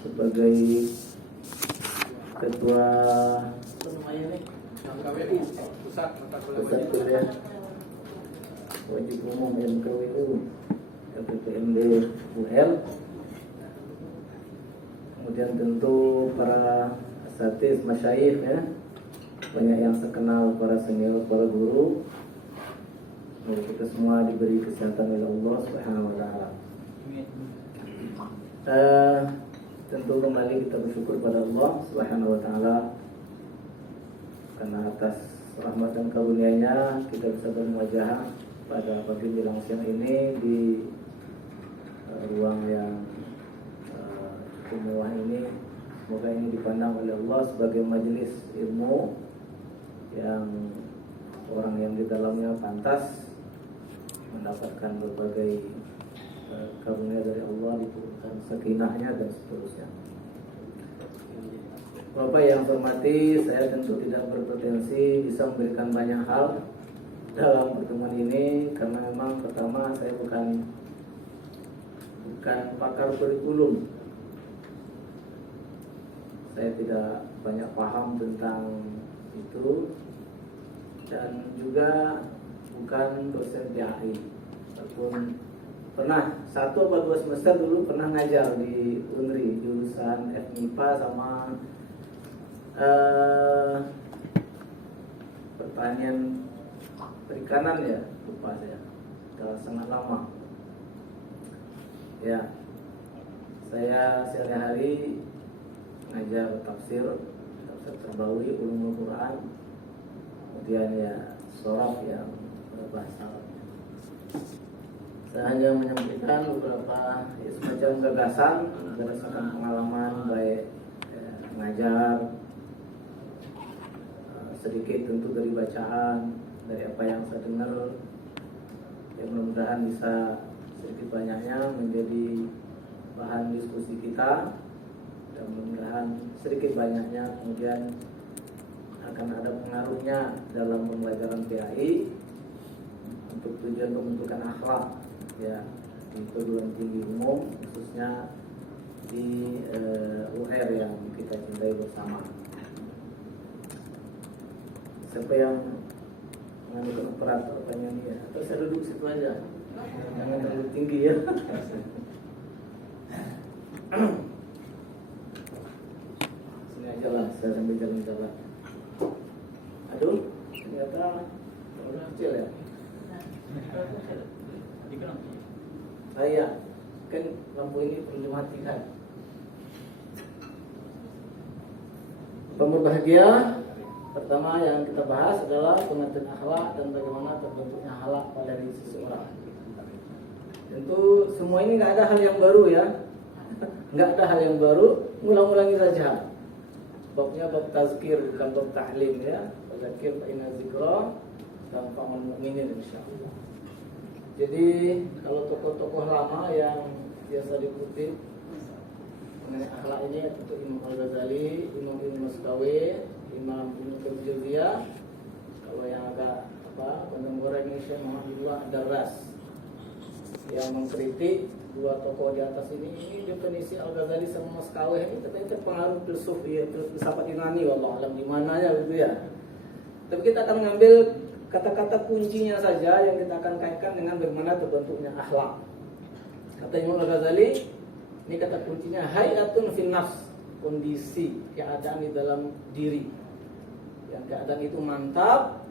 sebagai ketua pusat kuliah wajib umum MKWU LPPMD UL. Kemudian tentu para asatidz, masyayikh ya, banyak yang saya kenal, para senior, para guru. Semoga kita semua diberi kesehatan oleh Allah Subhanahu wa taala. Tentu kembali kita bersyukur pada Allah Subhanahu wa taala karena atas rahmat dan karunia-Nya kita bisa bermuajahah pada pagi menjelang siang ini di ruang yang cukup mewah ini. Semoga ini dipandang oleh Allah sebagai majelis ilmu yang orang yang di dalamnya pantas mendapatkan berbagai karunia dari Allah, diturunkan sakinahnya dan seterusnya. Bapak yang hormati, saya tentu tidak berpotensi bisa memberikan banyak hal dalam pertemuan ini karena memang pertama saya bukan pakar kurikulum. Saya tidak banyak paham tentang itu dan juga bukan dosen PAI. Walaupun pernah 1 atau 2 semester dulu pernah ngajar di UNRI jurusan FMIPA sama pertanian perikanan ya, lupa saya. Sudah sangat lama. Ya, saya sehari-hari ngajar tafsir Terbawi, ulumul Quran, kemudian ya soraf yang berbahasa Arab. Saya hanya menyampaikan beberapa semacam gagasan berdasarkan pengalaman baik mengajar, sedikit tentu dari bacaan, dari apa yang saya dengar, yang mudah-mudahan bisa sedikit banyaknya menjadi bahan diskusi kita, dan mudah-mudahan sedikit banyaknya kemudian akan ada pengaruhnya dalam pembelajaran PAI untuk tujuan pembentukan akhlak ya di perguruan tinggi umum, khususnya di UR yang kita cintai bersama. Siapa yang mengandung operator apanya nih ya? Atau saya duduk situ aja, jangan terlalu tinggi ya. Sini aja lah, saya sambil jalan-jalan. Aduh, ternyata udah kecil ya. Saya kan lampu ini perlu dimatikan. Berbahagia. Pertama yang kita bahas adalah pengertian akhlak dan bagaimana terbentuknya akhlak pada diri seseorang. Tentu semua ini nggak ada hal yang baru ya, nggak ada hal yang baru, ngulang-ulangi saja. Babnya bab tazkir bukan bab ta'lim ya. Tazkir fa inna dzikra tanfa'ul mu'minin insyaallah. Jadi kalau tokoh-tokoh lama yang biasa dikutip mengenai akhlak ini tentu Imam Al-Ghazali, Imam Ibnu Masdawi, Imam Ibnu Jauziyah. Kalau yang agak contemporer Indonesia Muhammadullah Darras yang mengkritik dua tokoh di atas ini definisi Al-Ghazali sama Masdawi ini katanya terpengaruh filsuf ya, filsafat Yunani, wallahu alam di mananya gitu ya. Tapi kita akan mengambil kata-kata kuncinya saja yang kita akan kaitkan dengan bagaimana terbentuknya akhlak. Kata Imam Al-Ghazali, ini kata kuncinya hayatun fil nafs, kondisi keadaan di dalam diri. Yang keadaan itu mantap,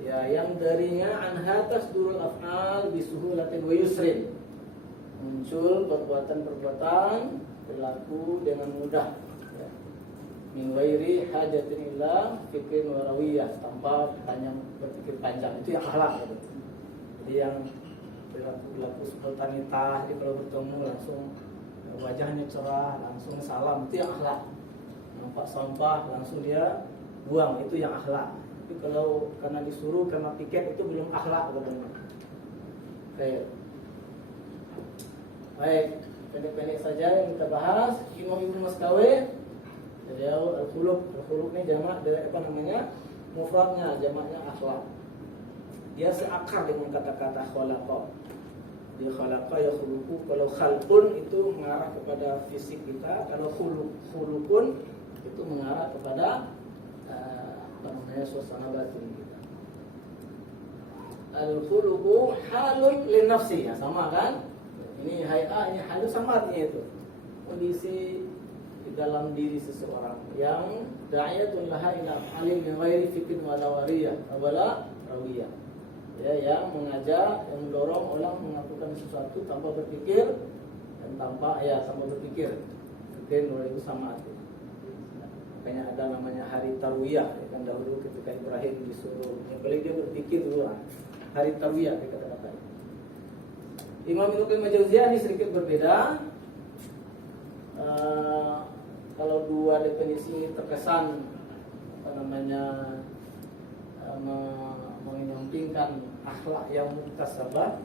ya yang darinya anha tasdurul af'al bisuhulatin wa yusrin. Muncul perbuatan-perbuatan berlaku dengan mudah. Ya. Min ghairi hajatin illa fikrin warawiyah, tanpa berpikir panjang. Itu yang akhlak. Gitu. Jadi yang berlaku spontanita, jadi kalau bertemu langsung wajahnya cerah, langsung salam, itu yang akhlak. Nampak sampah langsung dia buang, itu yang akhlak. Tapi kalau karena disuruh, karena piket, itu belum akhlak katanya. Baik, pendek-pendek saja yang kita bahas. Imam Ibnu Masdawi, beliau al-khuluq ini jamak dari mufradnya, jamaknya akhlak. Dia seakar dengan kata-kata khalaqa. Dia khalaqa ya khuluqu. Kalau khalqun itu mengarah kepada fisik kita, kalau khuluqun itu mengarah kepada suasana batin kita. Al-khuluqu halun lin nafsi, ya sama kan? Ini hay'a, ini halu sama artinya itu. Kondisi di dalam diri seseorang yang da'iyatun laha ila alim min ghairi fikrin wala wariyah wala rawiyah. Ya, yang mengajak, yang mendorong orang melakukan sesuatu tanpa berpikir dan tanpa berpikir. Mungkin itu sama artinya. Makanya ada namanya hari tarwiyah, ya kan, dahulu ketika Ibrahim disuruh, yang paling dia berpikir dulu hari tarwiyah dikata-katain. Imam Ibnu Qayyim Al-Jauziyah ini sedikit berbeda. Kalau dua definisi ini terkesan menyampingkan akhlak yang muktasabah.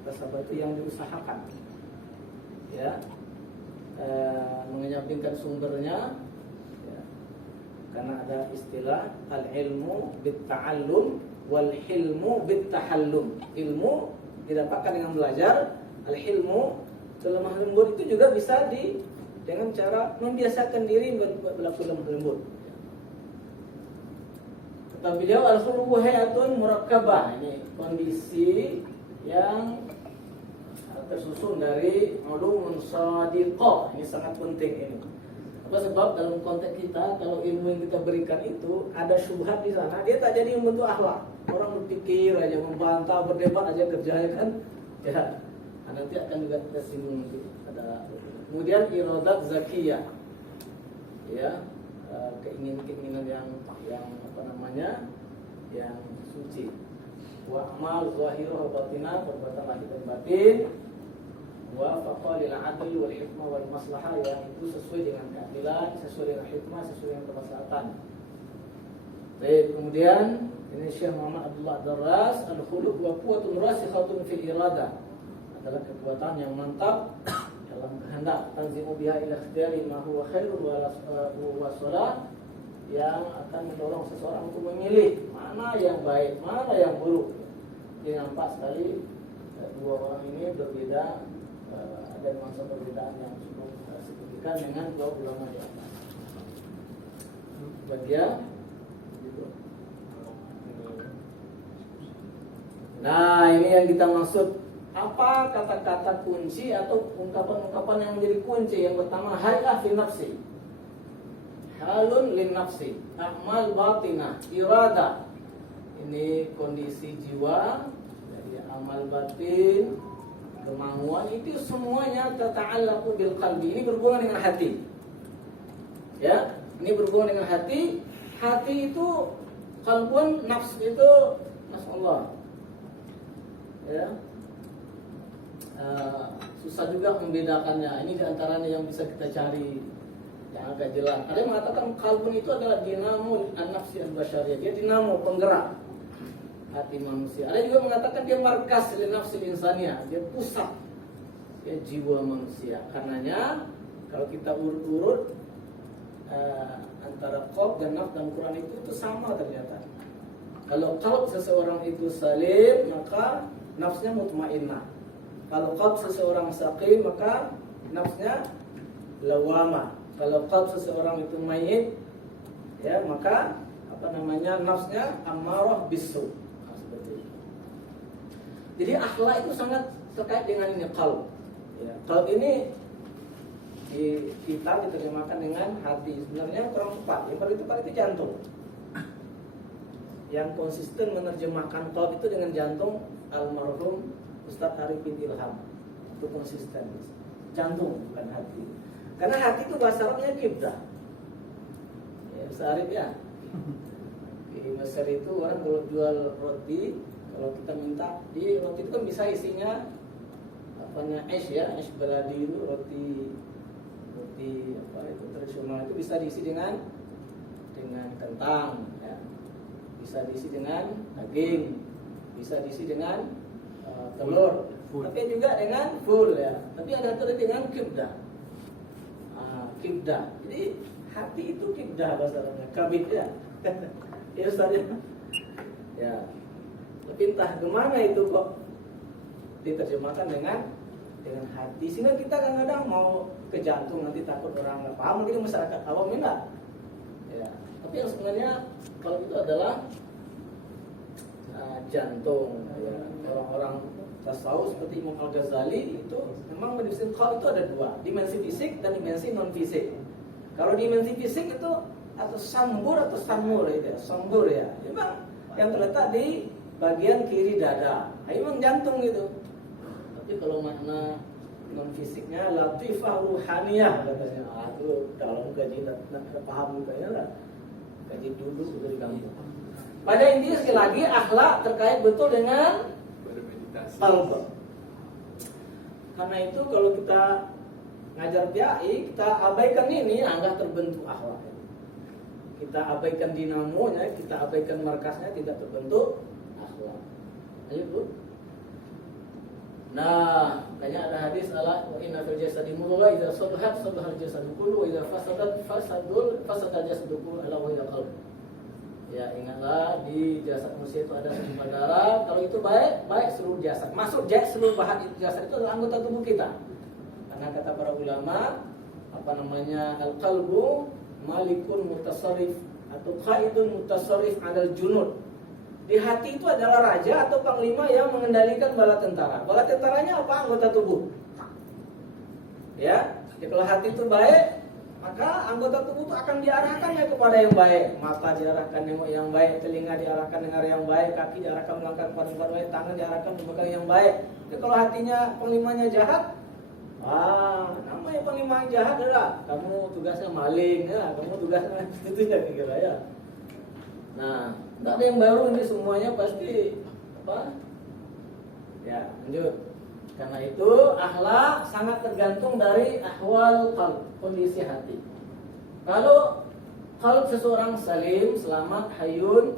Muktasabah itu yang diusahakan, ya, menyampingkan sumbernya, ya. Karena ada istilah al-ilmu bit-ta'allum wal-hilmu bit-tahallum. Ilmu didapatkan dengan belajar, al-hilmu lemah lembut itu juga bisa dengan cara membiasakan diri berlaku lemah lembut. Kata beliau, al-khuluqu hayatun murakkabah, ini kondisi yang tersusun dari ulumun shadiqah. Ini sangat penting ini. Apa sebab dalam konteks kita, kalau ilmu yang kita berikan itu ada syubhat di sana, dia tak jadi membentuk akhlak. Orang berpikir aja, membantah, berdebat aja kerjanya kan. Ya, nanti akan juga kita singgung nanti. Kemudian iradat zakiyah, ya, keinginan yang yang suci. Wa amal zahirah wa batinah, perbuatan lahir dan batin. Wa faqalil adli wal hikmah wal maslahah, yang itu sesuai dengan keadilan, sesuai dengan hikmah, sesuai dengan kemaslahatan. Baik, kemudian ini Syekh Muhammad Abdullah Darras, al-khuluq wa quwwatun rasikhatun fil iradah, adalah kekuatan yang mantap dalam kehendak, tanzimu biha ila ikhtiyari ma huwa khairun wa salah, yang akan mendorong seseorang untuk memilih mana yang baik, mana yang buruk. Jadi nampak sekali dua orang ini berbeda, ada nuansa perbedaan yang cukup signifikan dengan dua ulama di atas. Bagian gitu. Nah, ini yang kita maksud. Apa kata-kata kunci atau ungkapan-ungkapan yang menjadi kunci? Yang pertama, hay'ah fi nafsi, halun lin nafsi, a'mal batinah, irada. Ini kondisi jiwa, jadi amal batin, kemauan, itu semuanya tata'allaqu bil qalbi. Ini berhubungan dengan hati. Ya, ini berhubungan dengan hati. Hati itu qalbun, nafs itu nasallah. Ya. Susah juga membedakannya. Ini diantaranya yang bisa kita cari yang agak jelas. Ada yang mengatakan kalbun itu adalah dinamo an-nafsi al-basyariyah. Dia dinamo, penggerak hati manusia. Ada juga mengatakan dia markas li-nafsi insaniyah. Dia pusat, dia jiwa manusia. Karenanya kalau kita urut-urut antara qalb dan nafs dan Quran itu sama ternyata. Kalau qalb seseorang itu salim, maka nafsnya mutmainnah. Kalau qalb seseorang saqim, maka nafsnya lawamah. Kalau qalb seseorang itu mayit, ya, maka nafsnya ammarah bisu. Nah, seperti itu. Jadi akhlak itu sangat terkait dengan ini qalb. Ya, qalb ini kita diterjemahkan dengan hati. Sebenarnya kurang tepat. Yang paling tepat itu jantung. Yang konsisten menerjemahkan qalb itu dengan jantung, almarhum Ustaz Arifin Ilham. Itu konsisten. Jantung, bukan hati. Karena hati itu bahasa Arabnya kibdah. Ya, Ustaz Arif ya. Di Mesir itu orang kalau jual roti, kalau kita minta, di roti itu kan bisa isinya es baladi itu, roti tradisional itu bisa diisi dengan kentang, ya. Bisa diisi dengan daging, bisa diisi dengan telur, tapi juga dengan full, ya. Tapi ada tuh dengan kibdah. Kibdah. Jadi hati itu kibdah bahasa Arabnya. Kabid ya. Ya Ustaz ya. Ya. Tapi entah kemana itu kok diterjemahkan dengan hati. Sehingga kita kadang-kadang mau ke jantung, nanti takut orang nggak paham, mungkin masyarakat awam enggak. Ya. Tapi yang sebenarnya kalau itu adalah jantung. Ya. Orang-orang tasawuf seperti Imam Al-Ghazali itu memang mendefinisikan qalb itu ada dua, dimensi fisik dan dimensi non fisik. Kalau dimensi fisik itu atau sambur atau sanmur itu, sambur ya. Memang yang terletak di bagian kiri dada. Nah, memang jantung gitu. Tapi kalau makna non fisiknya latifah ruhaniyah katanya. Itu dalam kaji nak paham juga ya lah. Kaji dulu sudah gampang. Pada intinya sekali lagi akhlak terkait betul dengan qalb. Karena itu kalau kita ngajar PAI, kita abaikan ini, nggak terbentuk akhlak. Kita abaikan dinamonya, kita abaikan markasnya, tidak terbentuk akhlak. Ayo Bu. Nah, makanya ada hadis ala wa inna fil jasadi mudghah idza salahat salahal jasadu kullu wa idza fasadat fasadal jasadu kullu ala wa hiya qalb. Ya, ingatlah di jasad manusia itu ada sejumlah darah. Kalau itu baik seluruh jasad. Masuk seluruh bahan jasad itu adalah anggota tubuh kita. Karena kata para ulama, al-qalbu malikun mutasarrif atau qaidun mutasarrif 'alal junud. Di hati itu adalah raja atau panglima yang mengendalikan bala tentara. Bala tentaranya apa? Anggota tubuh. Ya, jadi kalau hati itu baik, maka anggota tubuh itu akan diarahkannya kepada yang baik. Mata diarahkan nengok yang baik, telinga diarahkan dengar yang baik, kaki diarahkan melangkah kepada yang baik, tangan diarahkan memegang yang baik. Tapi kalau hatinya panglimanya jahat, namanya panglima yang jahat adalah kamu tugasnya maling, ya, kamu tugasnya itu ya kira ya. Nah, tidak ada yang baru ini semuanya pasti apa? Ya, lanjut. Karena itu akhlak sangat tergantung dari ahwal qalb, kondisi hati. Kalau qalb seseorang salim, selamat, hayyun,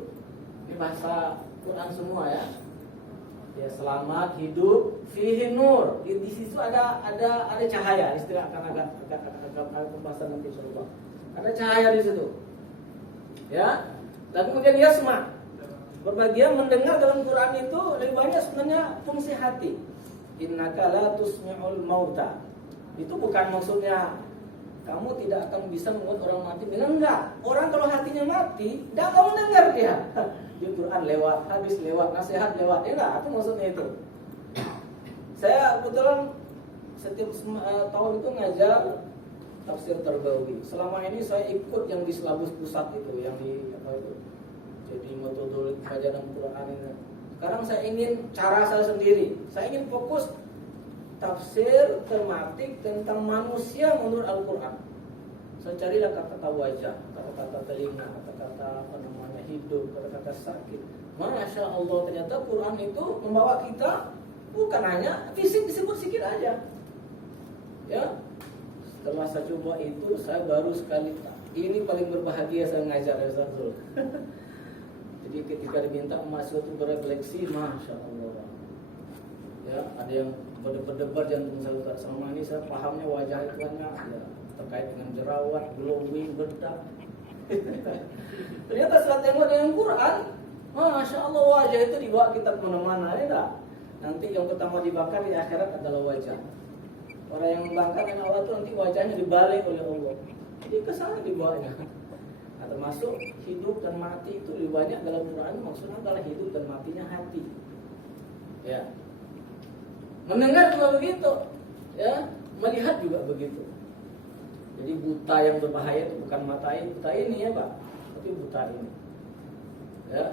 ini bahasa Quran semua ya. Ya, selamat, hidup, fihi nur. Di situ ada cahaya, istilah akan agak pembahasan nanti insyaallah. Ada cahaya di situ. Ya. Dan kemudian yasma. Berbagian mendengar dalam Quran itu lebih banyak sebenarnya fungsi hati. Innaka la tusmi'ul mauta. Itu bukan maksudnya kamu tidak akan bisa membuat orang mati. Enggak. Orang kalau hatinya mati, enggak kamu dengar dia. Di Quran lewat, hadis lewat, nasihat lewat. Enggak, itu maksudnya itu. Saya kebetulan setiap tahun itu ngajar tafsir Tarbawi. Selama ini saya ikut yang di Selabus Pusat itu, yang di apa itu? Jadi metode kajian Al-Quran ini. Sekarang saya ingin cara saya sendiri. Saya ingin fokus tafsir tematik tentang manusia menurut Al-Quran. Saya carilah kata-kata wajah, kata-kata telinga, kata-kata apa namanya hidup, kata-kata sakit. Masya Allah, ternyata Quran itu membawa kita bukan hanya fisik disebut sedikit aja. Ya, setelah saya coba itu, saya baru sekali. Ini paling berbahagia saya ngajar ya Ustazul. Jadi ketika diminta mahasiswa itu berefleksi, Masya Allah. Ya, ada yang berdebar jantung saya Ustaz. Selama ini saya pahamnya wajah itu hanya ya, terkait dengan jerawat, glowing, bedak. Ternyata setelah tengok dengan Quran, Masya Allah wajah itu dibawa kita kemana-mana ya. Nanti yang pertama dibakar di akhirat adalah wajah. Orang yang membakar dengan Allah itu nanti wajahnya dibalik oleh Allah. Jadi kesana dibawanya. Nah, termasuk hidup dan mati itu lebih banyak dalam Quran maksudnya adalah hidup dan matinya hati. Ya. Mendengar juga begitu, ya. Melihat juga begitu. Jadi buta yang berbahaya itu bukan mata ini, buta ini ya Pak, tapi buta ini. Ya.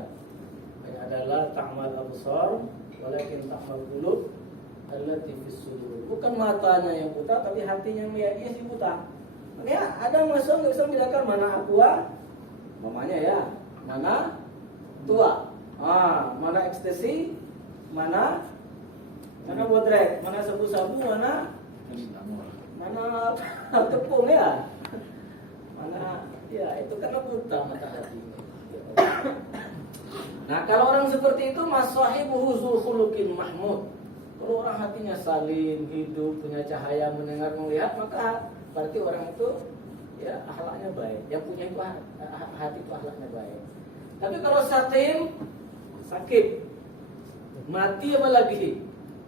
Ini adalah ta'mal absar, walakin ta'mal qulub allati fis sudur. Bukan matanya yang buta, tapi hatinya yang melihat dia si buta. Makanya ada masuk nggak bisa membedakan mana aqua, mamanya ya, mana tua, mana ekstasi, mana bodrek, mana sabu-sabu, mana tepung ya, mana ya itu karena buta mata hati. Nah kalau orang seperti itu masahibuhu zul khuluqin mahmud. Kalau orang hatinya salim, hidup, punya cahaya, mendengar, melihat, maka berarti orang itu ya akhlaknya baik. Yang punya itu hati itu akhlaknya baik. Tapi kalau sakit, mati apa lagi?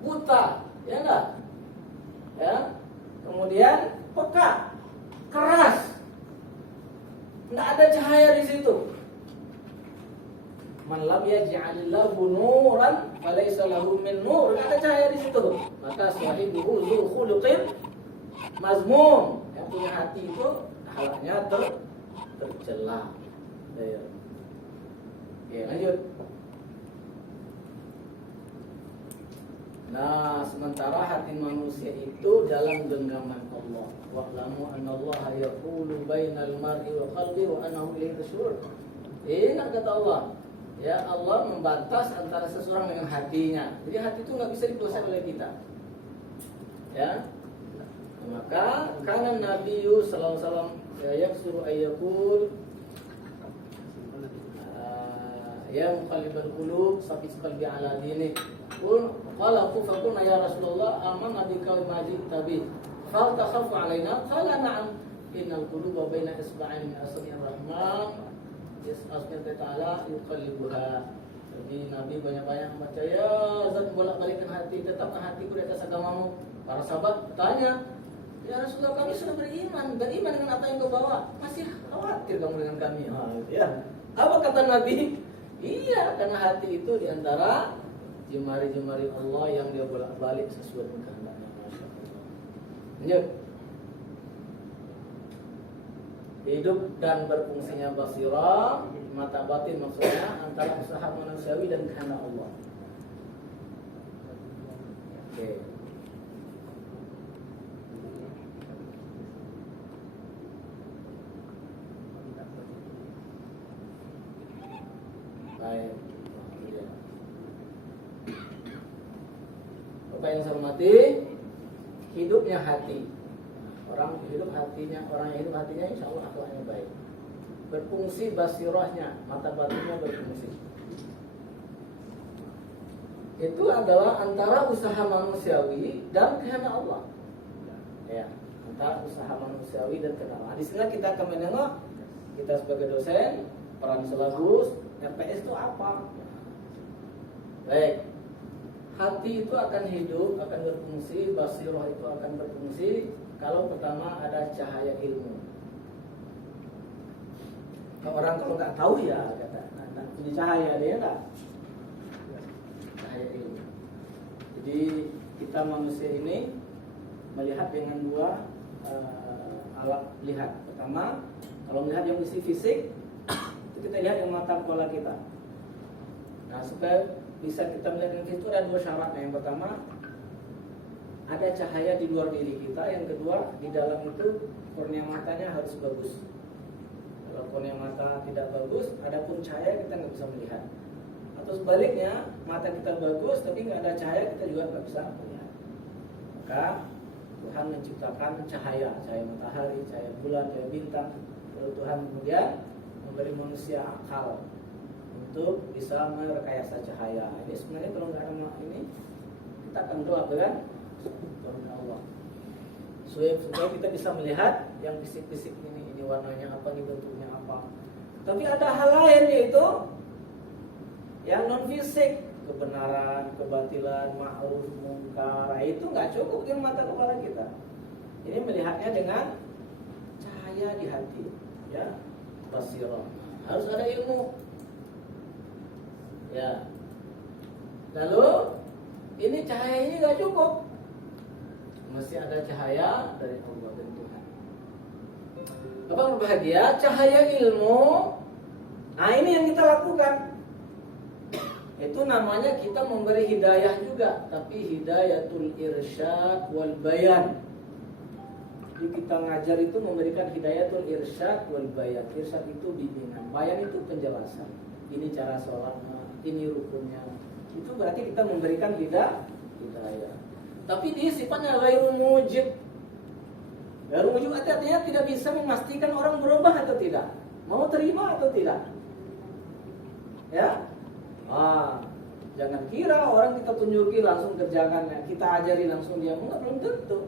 buta, ya enggak? Ya. Kemudian peka, keras. Enggak ada cahaya di situ. Man lam yaj'alillahu nuran falaysa lahu min nur. Enggak ada cahaya di situ. Maka sahibuhu dzul khuluqin mazmum. Yang punya hati itu akhlaknya tercela. Ya. Oke, lanjut. Nah, sementara hati manusia itu dalam genggaman Allah. Wa'lamu annallaha yaqulu bainal mar'i wa qalbi wa annahu ilayhi tusyur. Ingat kata Allah, ya Allah membatas antara seseorang dengan hatinya. Jadi hati itu nggak bisa dikuasai oleh kita. Ya. Maka karena Nabi sallallahu alaihi wasallam yaksuru ayyakul ya muqallibal qulub sabit qalbi ala dinik. Qala fakuna ya Rasulullah amanna bika wa ma ji'ta bi. Fal takhafu alaina? Qala na'am. Innal quluba baina isba'ain min asabi'ir rahman. Yas'asna ta'ala yuqallibuha. Jadi Nabi banyak-banyak membaca ya zat bolak-balikkan hati, tetapkan hatiku di atas agamamu. Para sahabat bertanya, ya Rasulullah kami sudah beriman dengan apa yang kau bawa. Masih khawatir kamu dengan kami? Ya. Apa kata Nabi? Iya, karena hati itu diantara jemari-jemari Allah yang dia bolak-balik sesuai dengan kehendaknya. Masya Allah. Lanjut. Hidup dan berfungsinya basirah, mata batin maksudnya antara usaha manusiawi dan kehendak Allah. Oke. Baik. Bapak yang saya hormati, hidupnya hati. Orang yang hidup hatinya insya Allah akhlaknya baik. Berfungsi basirahnya, mata batinnya berfungsi. Itu adalah antara usaha manusiawi dan kehendak Allah. Ya, antara usaha manusiawi dan kehendak Allah. Di sini kita akan menengok, kita sebagai dosen, peran selabus, RPS itu apa? Baik. Hati itu akan hidup, akan berfungsi, basirah itu akan berfungsi kalau pertama ada cahaya ilmu. Orang kalau nggak tahu ya kata, nah, punya cahaya dia enggak? Cahaya ilmu. Jadi kita manusia ini melihat dengan dua alat lihat. Pertama, kalau melihat yang fisik, itu kita lihat yang mata kepala kita. Nah, supaya bisa kita melihat itu ada dua syaratnya. Yang pertama, ada cahaya di luar diri kita. Yang kedua, di dalam itu kornea matanya harus bagus. Kalau kornea mata tidak bagus, adapun cahaya kita nggak bisa melihat. Atau sebaliknya, mata kita bagus tapi nggak ada cahaya, kita juga nggak bisa melihat. Maka Tuhan menciptakan cahaya matahari, cahaya bulan, cahaya bintang. Lalu Tuhan kemudian memberi manusia akal untuk bisa merekayasa cahaya. Ini sebenarnya kalau nggak ada ini, kita akan gelap kan? Karena Allah. Supaya kita bisa melihat yang fisik-fisik ini warnanya apa, ini bentuknya apa. Tapi ada hal lain yaitu yang non fisik, kebenaran, kebatilan, ma'ruf, mungkar. Itu nggak cukup dengan mata kepala kita. Ini melihatnya dengan cahaya di hati, ya, basirah. Harus ada ilmu. Ya. Lalu ini cahaya ini nggak cukup. Mesti ada cahaya dari Allah, dari Tuhan. Apa berbahagia? Cahaya ilmu. Nah, ini yang kita lakukan. Itu namanya kita memberi hidayah juga, tapi hidayatul irsyad wal bayan. Jadi kita ngajar itu memberikan hidayatul irsyad wal bayan. Irsyad itu bimbingan, bayan itu penjelasan. Ini cara sholatnya, ini rukunnya. Itu berarti kita memberikan hidayah. Tapi dia sifatnya ghairu mujib. Ghairu mujib artinya tidak bisa memastikan orang berubah atau tidak, mau terima atau tidak. Ya. Jangan kira orang kita tunjuki langsung kerjakannya, kita ajari langsung dia enggak, belum tentu.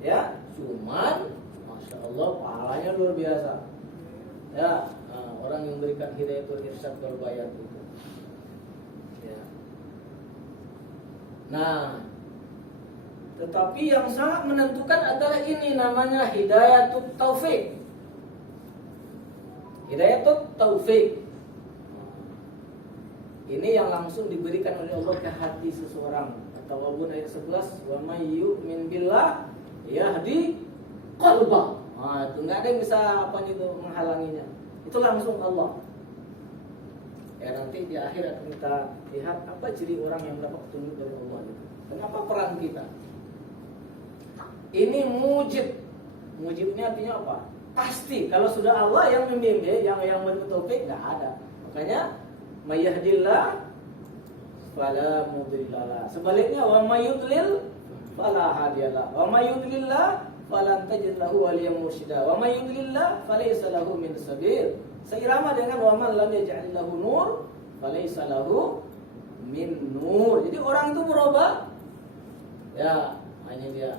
Ya, cuman Masya Allah pahalanya luar biasa. Ya, orang yang memberikan hidayatul irsyad wal bayan itu. Ya. Nah, tetapi yang sangat menentukan adalah ini namanya hidayatut taufik. Hidayatut taufik. Ini yang langsung diberikan oleh Allah ke hati seseorang. At-Tawwabun ayat 11, wa may yu'min billah yahdi qalbah. Nah, itu enggak ada yang bisa itu menghalanginya. Itu langsung Allah. Ya nanti di akhir akan kita lihat apa ciri orang yang mendapat petunjuk dari Allah itu. Kenapa peran kita? Ini mujib. Mujibnya artinya apa? Pasti. Kalau sudah Allah yang membimbing, yang memberi taufik, enggak ada. Makanya mayahdillah fala mudhillalah. Sebaliknya wa mayudlil fala hadiyalah. Wa mayudlillah falan tajid lahu waliyan mursyida. Wa mayudlillah falaysa lahu min sabil. Seirama dengan wa man lam yaj'al lahu nur falaysa lahu min nur. Jadi orang itu berubah. Ya, hanya dia.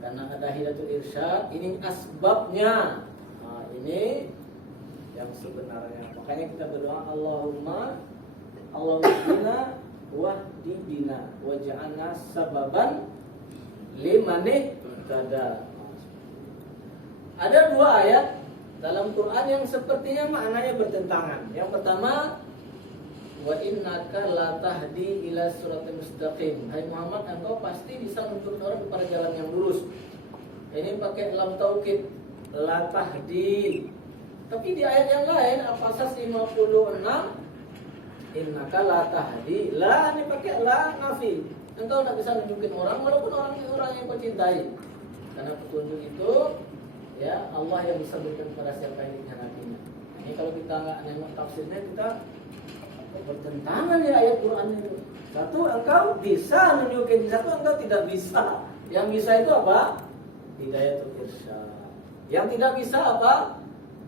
Karena ada hidayatul irsyad, ini asbabnya. Nah, ini yang sebenarnya. Makanya kita berdoa Allahumma wahdina waj'alna sababan limanih tada. Ada dua ayat dalam Quran yang sepertinya maknanya bertentangan. Yang pertama, wa innaka la tahdi ila siratal mustaqim. Hai Muhammad, engkau pasti bisa menuntun orang kepada jalan yang lurus. Ini pakai lam taukid, la tahdi. Tapi di ayat yang lain, Al-Qasas 56, innaka la tahdi. La ini pakai la nafi. Engkau tidak bisa nunjukin orang walaupun orang yang kau cintai. Karena petunjuk itu ya Allah yang bisa berikan kepada siapa yang dikehendakinya. Ini kalau kita nggak nengok tafsirnya, kita bertentangan ya ayat Quran itu. Satu engkau bisa nunjukin, satu engkau tidak bisa. Yang bisa itu apa? Hidayatul irsyad. Yang tidak bisa apa?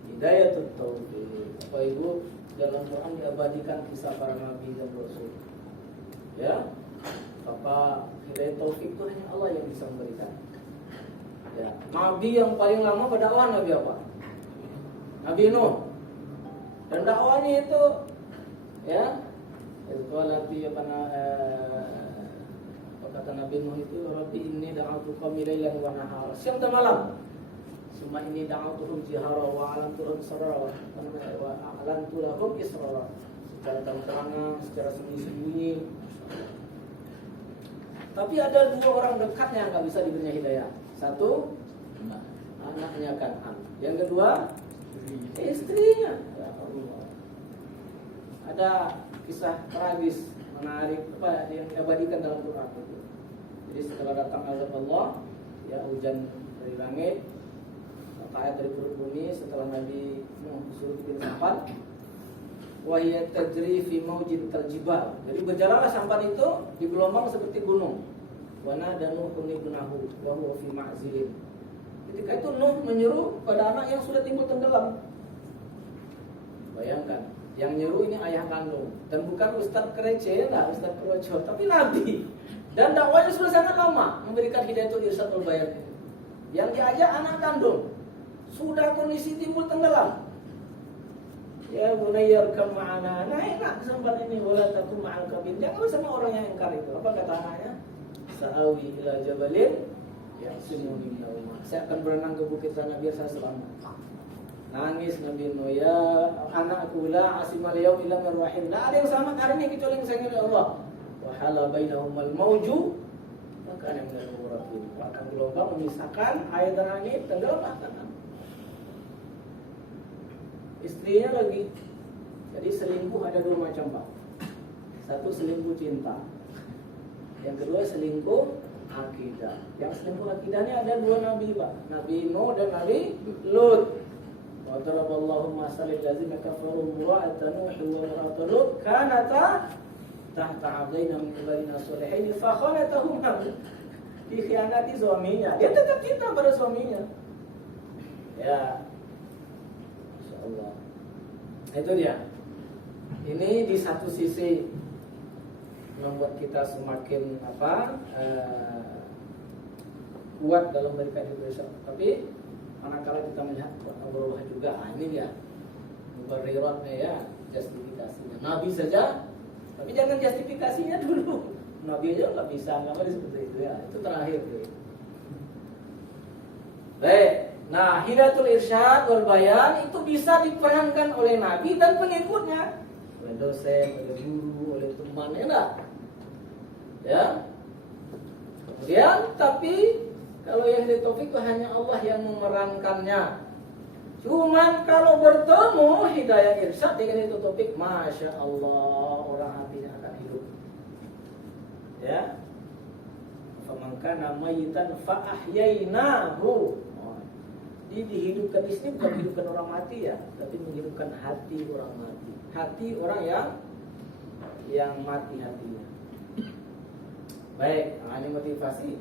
Hidayatul taufik. Bapak Ibu, dalam Quran diabadikan kisah para nabi dan rasul. Ya. Apa hidayat taufik itu hanya Allah yang bisa memberikan. Ya. Nabi yang paling lama berdakwah Nabi apa? Nabi Nuh. Dan dakwahnya itu ya, apa kata Nabi Nuh itu, Rabbi inni da'awtu qaumi lailan wa nahara, siang dan malam. Suma ini da'awtuhum jihara wa alantuhum sarara wa a'lantu lahum israra, secara terang-terangan, secara sembunyi-sembunyi. Tapi ada dua orang dekatnya yang nggak bisa diberinya hidayah. Satu, anaknya Kan'an. Yang kedua, istrinya. Ya Allah. Ada kisah tragis menarik apa yang diabadikan dalam Quran itu. Jadi setelah datang azab Allah, ya hujan dari langit, ayat dari perut bumi, setelah Nabi Nuh suruh bikin sampan, wa hiya tajri fi maujin kaljibal. Jadi berjalanlah sampan itu di gelombang seperti gunung. Wa nada Nuhun ibnahu wa huwa fi ma'zilin. Ketika itu Nuh menyeru pada anak yang sudah timbul tenggelam. Bayangkan, yang nyeru ini ayah kandung dan bukan ustaz kerece, enggak ustaz keroco, tapi nabi. Dan dakwanya sudah sangat lama memberikan hidayatul irsyad wal bayan. Yang diajak anak kandung sudah kondisi timbul tenggelam. Ya bunayyar kam ma'ana, naiklah ke sampan ini, wala takum ma'al kabin. Jangan bersama orang yang ingkar itu. Apa kata anaknya? Sa'awi ila jabalin ya'simuni minal ma'. Saya akan berenang ke bukit sana biar saya selamat. Nangis Nabi Nuh, ya anakku la asimal yaum illa min rahim. Tidak ada yang selamat hari ini kecuali yang sayang oleh Allah. Wa hala bainahumal mauju maka yang minal mughraqin. Maka gelombang memisahkan air dan langit, tenggelamlah tanah. Istrinya lagi. Jadi selingkuh ada dua macam, Pak. Satu selingkuh cinta. Yang kedua selingkuh akidah. Yang selingkuh akidahnya ada dua nabi, Pak. Nabi Nuh dan Nabi Lut. Wa daraballahu masalil ladzina kafaru imra'atan Nuh wa imra'atan Lut kanata tahta 'abdaina min ibadina shalihin fa khanatahuma. Dikhianati suaminya. Dia tetap cinta pada suaminya. Ya. Masyaallah. Itu dia. Ini di satu sisi membuat kita semakin kuat dalam memberikan hidup. Tapi manakala kita melihat berubah juga, ini dia mubariratnya ya, justifikasinya. Nabi saja, tapi jangan justifikasinya dulu. Nabi aja nggak bisa, nggak boleh seperti itu ya. Itu terakhir tuh. Baik. Nah, hidayatul irsyad wal bayan itu bisa diperankan oleh Nabi dan pengikutnya, oleh dosen, oleh guru, oleh teman, ya enggak? Ya. Kemudian, tapi kalau yang hidayah taufik itu hanya Allah yang memerankannya. Cuman kalau bertemu hidayah irsyad dengan hidayah taufik, masya Allah, orang hatinya akan hidup. Ya. Faman kana mayitan fa ahyainahu. Dihidupkan di sini bukan menghidupkan orang mati ya, tapi menghidupkan hati orang mati. Hati orang yang mati hatinya. Baik, ini motivasi.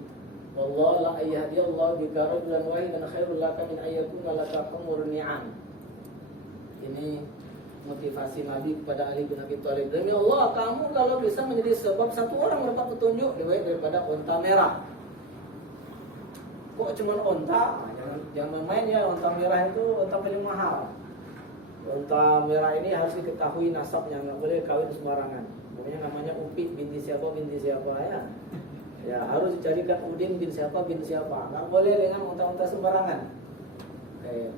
Wallahu la yahdi Allah bika rajulan wahidan khairul laka min ayyakuna laka humurun ni'am. Ini motivasi Nabi kepada Ali bin Abi Thalib. Demi Allah, kamu kalau bisa menjadi sebab satu orang mendapat petunjuk lebih baik daripada unta merah. Kok cuma unta? Jangan main ya, unta merah itu unta paling mahal. Unta merah ini harus diketahui nasabnya, nggak boleh kawin sembarangan. Pokoknya namanya Upik binti siapa ya. Ya harus dicarikan Udin bin siapa, nggak boleh dengan unta-unta sembarangan. Oke.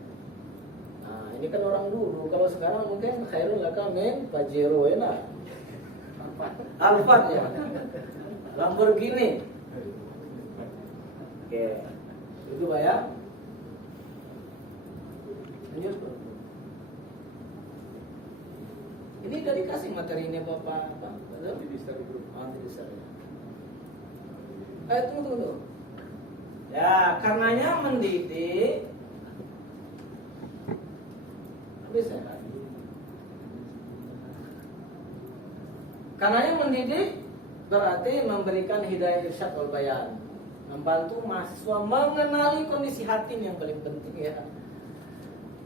Nah ini kan orang dulu, kalau sekarang mungkin khairul laka min Pajero ya nah. Alphard ya, Lamborghini. Oke, itu Pak ya. Lanjut. Ini udah dikasih materi ini Bapak apa? Nanti bisa di grup. Nanti bisa ya. Tunggu. Ya, karenanya mendidik bisa. Karenanya mendidik berarti memberikan hidayah irsyad wal bayan. Membantu mahasiswa mengenali kondisi hati yang paling penting ya.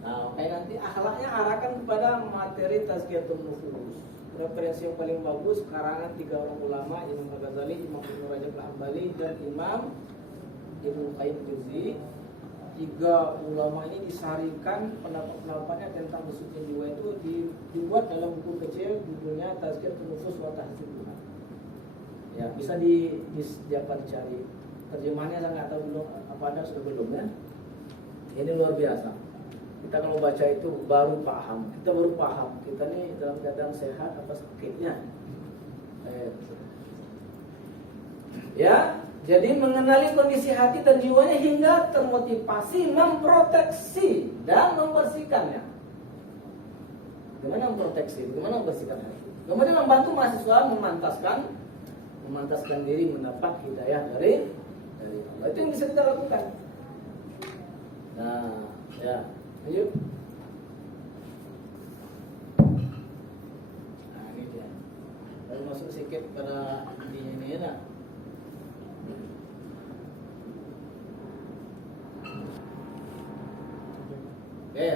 Nah, kayak nanti akhlaknya arahkan kepada materi tazkiyatun nufus. Referensi yang paling bagus karangan 3 orang ulama, Imam Al-Ghazali, Imam Ibnu Rajab Al-Hambali dan Imam Ibnu Qayyim Al-Jauziyah. 3 ulama ini disarikan pendapat-pendapatnya tentang busuknya jiwa itu dibuat dalam buku kecil judulnya Tazkiyatun Nufus wa Tahdzibuha. Ya, bisa dicari. Terjemahannya saya nggak tahu belum apa ada sudah belum ya. Ini luar biasa. Kita kalau baca itu baru paham. Kita nih dalam keadaan sehat apa sakitnya. Ya, jadi mengenali kondisi hati dan jiwanya hingga termotivasi memproteksi dan membersihkannya. Bagaimana memproteksi? Bagaimana membersihkannya? Kemudian membantu mahasiswa memantaskan diri mendapat hidayah dari Allah. Itu yang bisa kita lakukan. Nah, ya, lanjut. Nah, ini dia. Lalu masuk sedikit pada ini ya. Oke.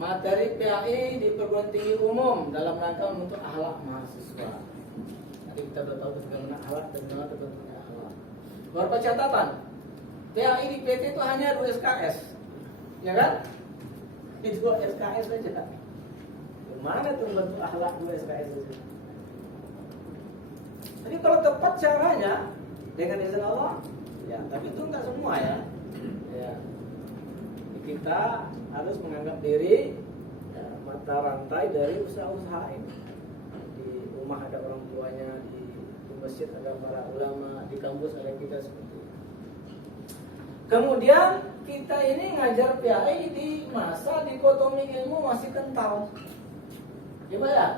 Materi PAI di perguruan tinggi umum dalam rangka membentuk akhlak mahasiswa. Tadi kita sudah tahu bagaimana akhlak dan bagaimana terbentuknya akhlak. Beberapa catatan. PAI di PT itu hanya 2 SKS. Ya kan? Di 2 SKS saja. Gimana tuh bentuk akhlak 2 SKS saja? Jadi kalau tepat caranya dengan izin Allah, ya, tapi itu enggak semua ya. Ya. Kita harus menganggap diri ya, mata rantai dari usaha-usaha ini. Di rumah ada orang tuanya, di masjid ada para ulama, di kampus ada kita seperti itu. Kemudian kita ini ngajar PAI di masa dikotomi ilmu masih kental. Coba ya.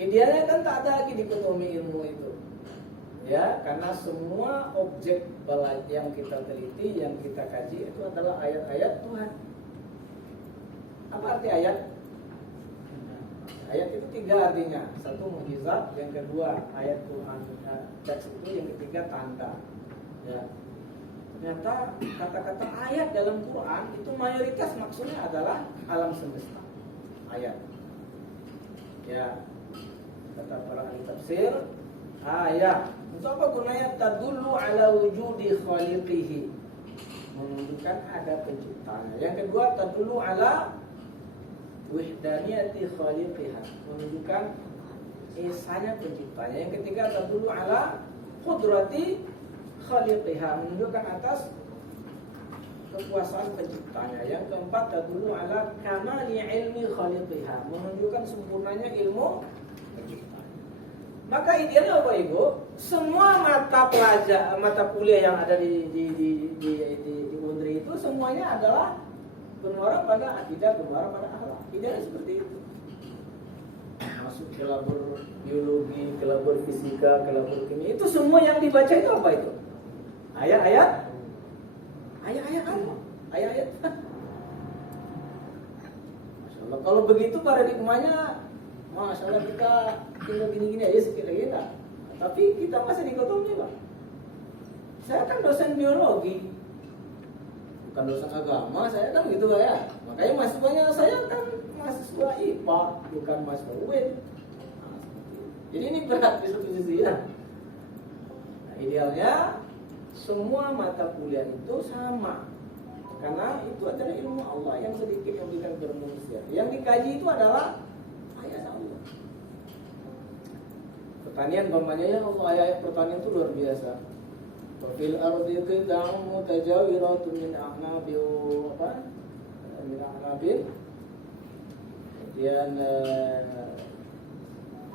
Idealnya kan tak ada lagi dikotomi ilmu itu. Ya, karena semua objek yang kita teliti, yang kita kaji itu adalah ayat-ayat Tuhan. Apa arti ayat? Ayat itu 3 artinya. 1 mukjizat, yang kedua ayat Tuhan, teks itu, yang ketiga tanda. Ya. Ternyata kata-kata ayat dalam Quran itu mayoritas maksudnya adalah alam semesta. Ayat. Ya. Kata para ahli tafsir, ayat untuk apa gunanya? Tadullu ala wujudi khaliqihi, menunjukkan ada penciptanya. Yang kedua, tadullu ala wahdaniyati khaliqiha, menunjukkan esanya penciptanya. Yang ketiga tadullu ala qudrati khaliqiha, menunjukkan atas kekuasaan penciptanya. Yang keempat tadullu ala kamali ilmi khaliqiha, menunjukkan sempurnanya ilmu penciptanya. Maka idealnya Bapak Ibu, semua mata kuliah yang ada di Undri itu semuanya adalah bermuara pada akidah, bermuara pada akhlak. Idealnya seperti itu. Masuk ke labor biologi, ke labor fisika, ke labor kimia, itu semua yang dibaca itu apa itu? Ayat-ayat Allah. Ayat-ayat. Masya Allah. Kalau begitu paradigmanya, Masya Allah, kita tinggal gini-gini aja sedikit lagi enggak. Tapi kita masih dikotomi, Pak. Saya kan dosen biologi, bukan dosen agama, saya kan gitu Pak ya. Makanya mahasiswanya saya kan mahasiswa IPA, bukan mahasiswa UIN. Jadi ini berat di satu sisi ya. Nah, idealnya semua mata kuliah itu sama, karena itu adalah ilmu Allah yang sedikit yang diberikan kepada manusia. Yang dikaji itu adalah ayat Allah. Pertanian umpamanya ya Allah, ayat pertanian itu luar biasa. Fil ardi qita'un mutajawiratun min a'nabi min a'nabin. Kemudian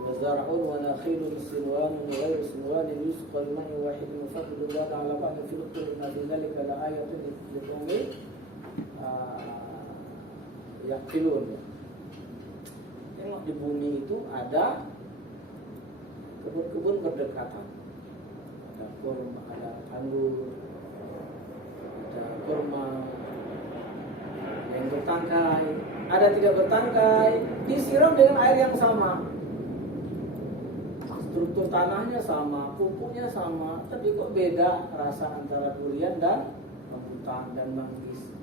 وزرع ونخيل صنوان وغير صنوان يسقى الماء واحد يفضل الله على بعض في الأرض إن في ذلك لآية لقوم يعقلون. Tengok di bumi itu ada kebun-kebun berdekatan, ada kurma, ada anggur, ada kurma yang bertangkai, ada tidak bertangkai, disiram dengan air yang sama. Struktur tanahnya sama, pupuknya sama, tapi kok beda rasa antara durian dan rambutan dan manggis.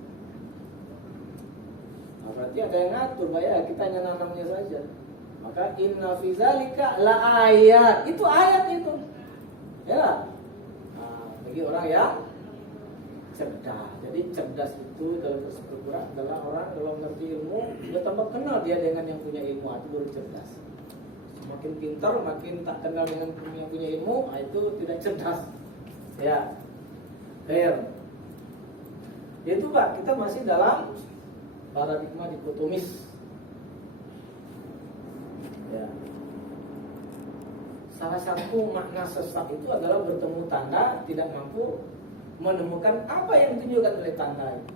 Nah, berarti ada yang ngatur, Pak ya, kita hanya nanamnya saja. Maka inna fi zalika la ayat. Itu ayat itu. Ya. Nah, bagi orang yang cerdas. Jadi cerdas itu dalam bahasa Al-Quran adalah orang kalau mengerti ilmu, dia tambah kenal dia dengan yang punya ilmu, itu baru cerdas. Makin pintar, makin tak kenal dengan yang punya ilmu, itu tidak cerdas. Ya, fair. Itu Pak, kita masih dalam paradigma dikotomis. Ya. Salah satu makna sesat itu adalah bertemu tanda tidak mampu menemukan apa yang ditunjukkan oleh tanda itu.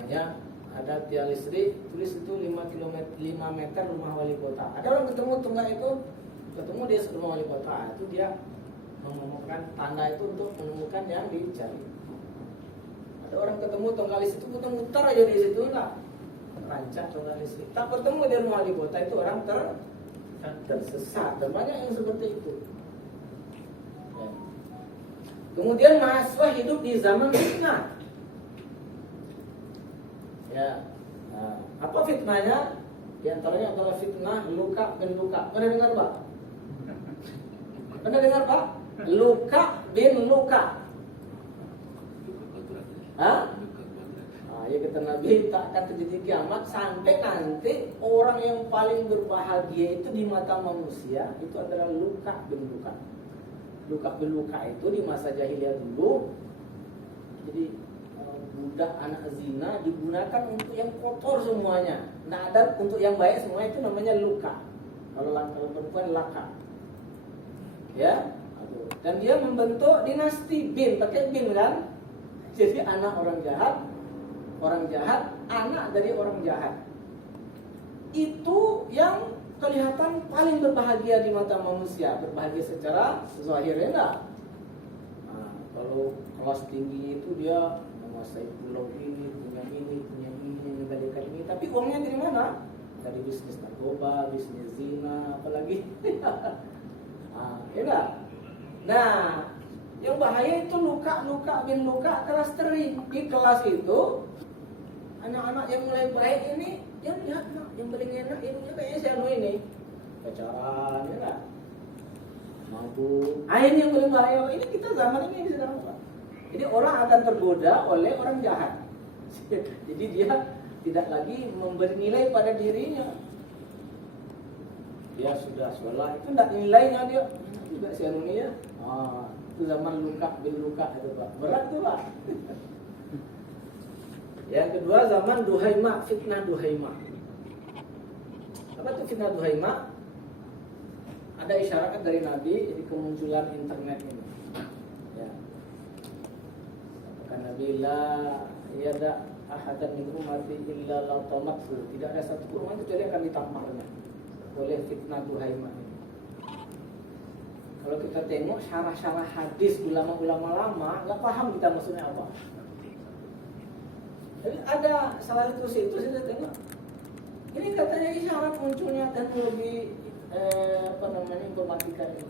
Makanya ada tiang listrik, tulis itu 5 meter rumah wali kota. Ada orang ketemu tunggak itu, ketemu dia rumah wali kota, itu dia menemukan tanda itu untuk menemukan yang dicari. Ada orang ketemu tonggal listrik itu muter-muter aja di situ, enggak rancak tonggal listrik. Tak bertemu dia rumah wali kota, itu orang tersesat. Dan banyak yang seperti itu. Ya. Kemudian mahasiswa hidup di zaman fitnah. Ya, nah, apa fitnahnya? Di antaranya adalah fitnah luka bin luka. Pernah dengar Pak? Pernah dengar Pak? Luka bin luka. Hah? Nah, ya kata Nabi tak akan terjadi kiamat sampai nanti orang yang paling berbahagia itu di mata manusia itu adalah luka bin luka. Luka bin luka itu di masa jahiliyah dulu. Jadi budak anak zina digunakan untuk yang kotor semuanya. Nah, ada untuk yang baik semua itu namanya luka. Kalau perempuan laka. Ya. Dan dia membentuk dinasti bin, pakai bin kan? Jadi anak orang jahat, anak dari orang jahat. Itu yang kelihatan paling berbahagia di mata manusia, berbahagia secara zahirnya enggak. Nah, kalau kelas tinggi itu dia menguasai pulau ini, punya ini, negara ini. Tapi uangnya dari mana? Dari bisnis narkoba, bisnis zina, apalagi. Ya. Nah, yang bahaya itu luka bin luka clustering. Di kelas itu anak-anak yang mulai baik ini, yang lihat yang paling enak ilmunya kayaknya si anu ini. Pacaran, ya kan? Mampu. Ini yang paling bahaya. Ini kita zaman ini sedang apa? Jadi orang akan tergoda oleh orang jahat. Jadi dia tidak lagi memberi nilai pada dirinya. dia sudah sholat itu tidak nilainya dia juga si anu ya. Itu zaman luka bin luka itu Pak, berat tuh Pak. Yang kedua zaman duhaima, fitnah duhaima. Apa itu fitnah duhaima? Ada isyarat dari Nabi di kemunculan internet ini. Ya. Kata Nabi la yada ahadan min ummati illa la tamathu. Tidak ada satu umat kecuali akan ditampaknya oleh fitnah duhaima ini. Kalau kita tengok syarah-syarah hadis ulama-ulama lama, nggak paham kita maksudnya apa. Jadi ada salah satu situs saya tengok, ini katanya isyarat munculnya teknologi informatika ini.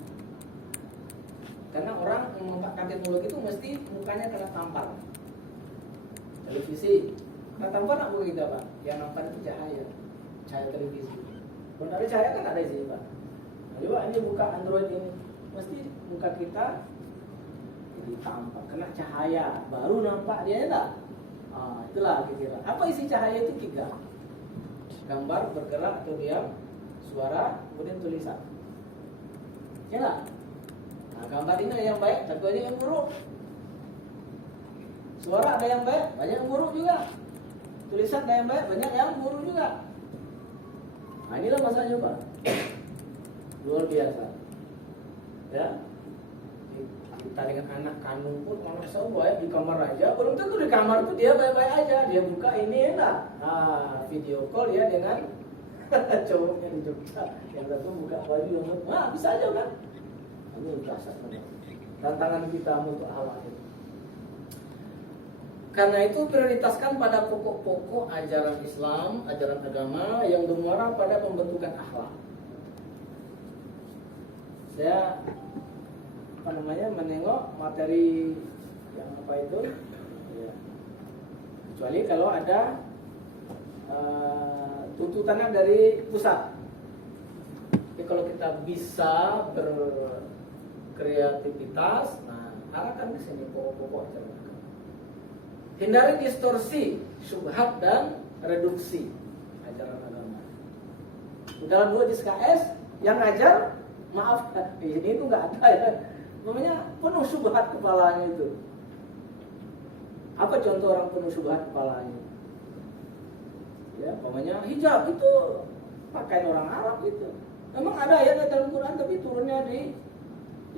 Karena orang mengembangkan teknologi itu mesti mukanya kena tampar. Televisi, kena tampar nak bukan kita Pak, yang nampak itu cahaya televisi. Kalau ada cahaya kan ada di sini Pak. Nah, coba ini buka Android ini, mesti muka kita ditampar, kena cahaya, baru nampak dia tak? Itulah kira-kira. Apa isi cahaya itu? 3. Gambar bergerak atau diam, suara, kemudian tulisan. Ya tak? Nah, gambar ini ada yang baik, tapi ada yang buruk. Suara ada yang baik, banyak yang buruk juga. Tulisan ada yang baik, banyak yang buruk juga. Nah, inilah masalahnya Pak. Luar biasa. Ya. Kita dengan anak kandung pun, anak saya baik di kamar aja, belum tentu di kamar itu dia baik-baik aja. Dia buka ini enak. Video call ya dengan cowoknya di Jogja. Yang satu buka baju yang bisa aja kan. Ini dasar banget. Tantangan kita untuk hal itu. Karena itu prioritaskan pada pokok-pokok ajaran Islam, ajaran agama yang bermuara pada pembentukan akhlak. Saya menengok materi yang apa itu ya. Kecuali kalau ada tuntutannya dari pusat. Jadi kalau kita bisa berkreativitas, nah arahkan ke sini pokok-pokok ajaran agama. Hindari distorsi, syubhat dan reduksi ajaran agama. Dalam 2 SKS yang ngajar, maaf, ini itu nggak ada ya. Namanya penuh syubhat kepalanya itu. Apa contoh orang penuh syubhat kepalanya? Ya, namanya hijab itu pakaian orang Arab itu. Memang ada ayat dalam Quran tapi turunnya di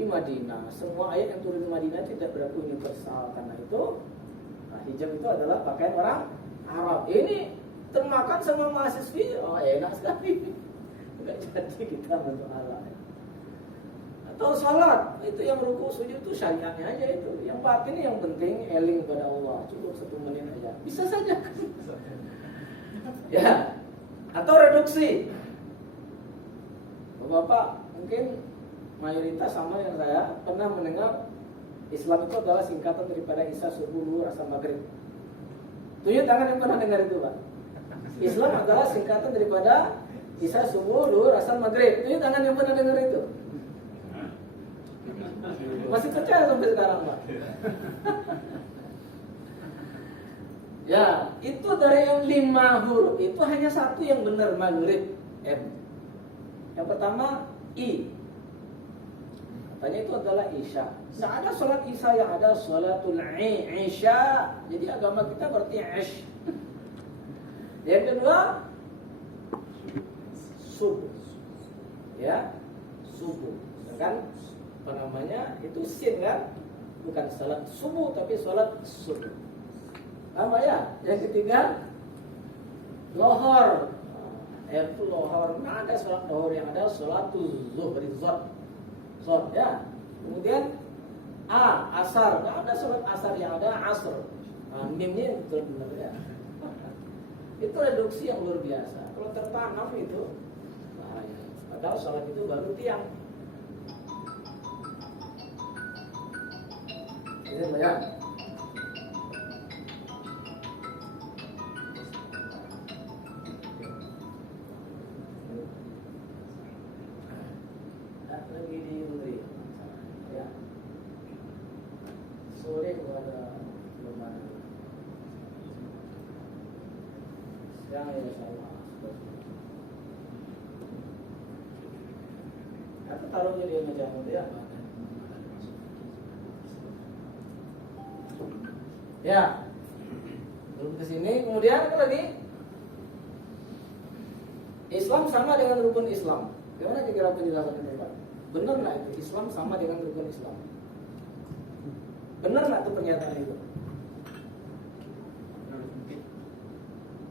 Madinah. Semua ayat yang turun di Madinah tidak berlaku universal karena itu. Hijab itu adalah pakaian orang Arab. Ini termakan sama mahasiswi, enak sekali. Enggak jadi kita bantu Allah. Atau salat, itu yang ruku sujud itu syariatnya aja itu. Yang batin yang penting eling kepada Allah. Cukup 1 menit aja. Bisa saja. Ya. Atau reduksi. Bapak mungkin mayoritas sama yang saya pernah mendengar Islam itu adalah singkatan daripada Isya, subuh, zuhur, asar, maghrib. Tunjuk tangan yang pernah dengar itu Pak. Islam adalah singkatan daripada Isya, subuh, zuhur, asar, maghrib. Tunjuk tangan yang pernah dengar itu. Masih percaya sampai sekarang Pak. Ya, itu dari yang 5 huruf itu hanya 1 yang benar, maghrib, M. Yang pertama I. Katanya itu adalah Isya. Tidak ada sholat Isya, yang ada sholatul Isya. Jadi agama kita berarti Ish. Yang kedua subuh. Ya, subuh. Kan apa namanya? Itu sin kan? Bukan sholat subuh tapi sholat subuh. Apa ya? Yang ketiga lohor. Itu lohor. Nggak ada sholat lohor, yang ada sholatul zuhri zod ya. Kemudian asar. Nggak ada sholat asar, yang ada asr. Mimnya betul-betul ya. Itu reduksi yang luar biasa. Kalau tertanam itu bahaya. Padahal sholat itu baru tiang. Ini banyak. Lagi di Undri ya. Sore kepada belum ada. Siang ya insyaallah. Aku taruhnya dia macam itu ya. Ya, belum ke sini. Kemudian apa lagi? Islam sama dengan rukun Islam. Gimana kira-kira penjelasan itu Pak? Benar nggak itu Islam sama dengan rukun Islam? Benar nggak tuh pernyataan itu?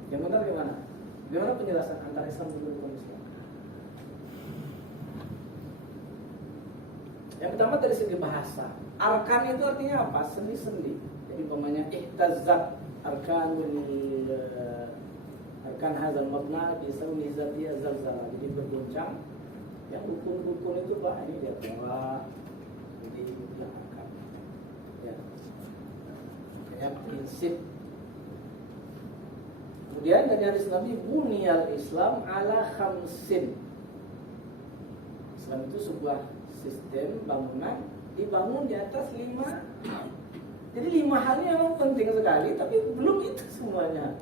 Yang benar gimana? Gimana penjelasan antara Islam dan rukun Islam? Yang pertama dari segi bahasa. Arkan itu artinya apa? Sendi-sendi. Jadi pemanya ihtazzat arkan hazal mabna bisa unizati zalzala. Jadi berguncang. Yang rukun-rukun itu Pak, ini dia bawah. Jadi yang arkan. Ya. Kayak prinsip. Kemudian dari hadis Nabi, buniyal Islam ala khamsin. Islam itu sebuah sistem bangunan dibangun di atas 5 hal. Jadi 5 hal ini memang penting sekali, tapi belum itu semuanya.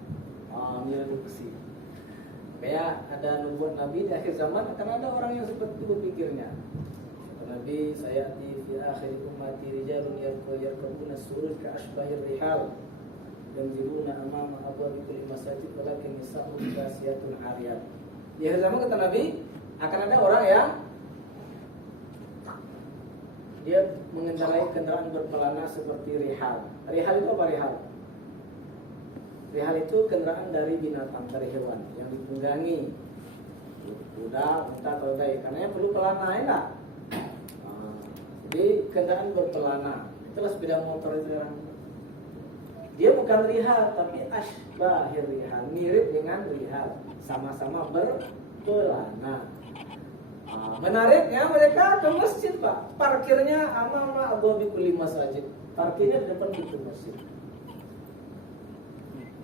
Mirip sih. Kayak ada nubuat Nabi di akhir zaman akan ada orang yang seperti itu berpikirnya. Kata Nabi, saya di akhir ummati rijalun yarkabuna surur ka ashbahir rihal yanziluna amama abwabil masajid walakin nisa'un kasiyatun ariyat. Di akhir zaman kata Nabi akan ada orang yang dia mengendarai kendaraan berpelana seperti rihal. Rihal itu apa rihal? Rihal itu kendaraan dari binatang, dari hewan yang ditunggangi. Kuda, unta, atau keledai. Karena yang perlu pelana, ya enggak? Jadi kendaraan berpelana. Itulah sepeda motor itu kan. Dia bukan rihal, tapi ashbahir rihal, mirip dengan rihal, sama-sama berpelana. Menariknya mereka ke masjid Pak, parkirnya amama abwabil masajid, parkirnya di depan pintu masjid.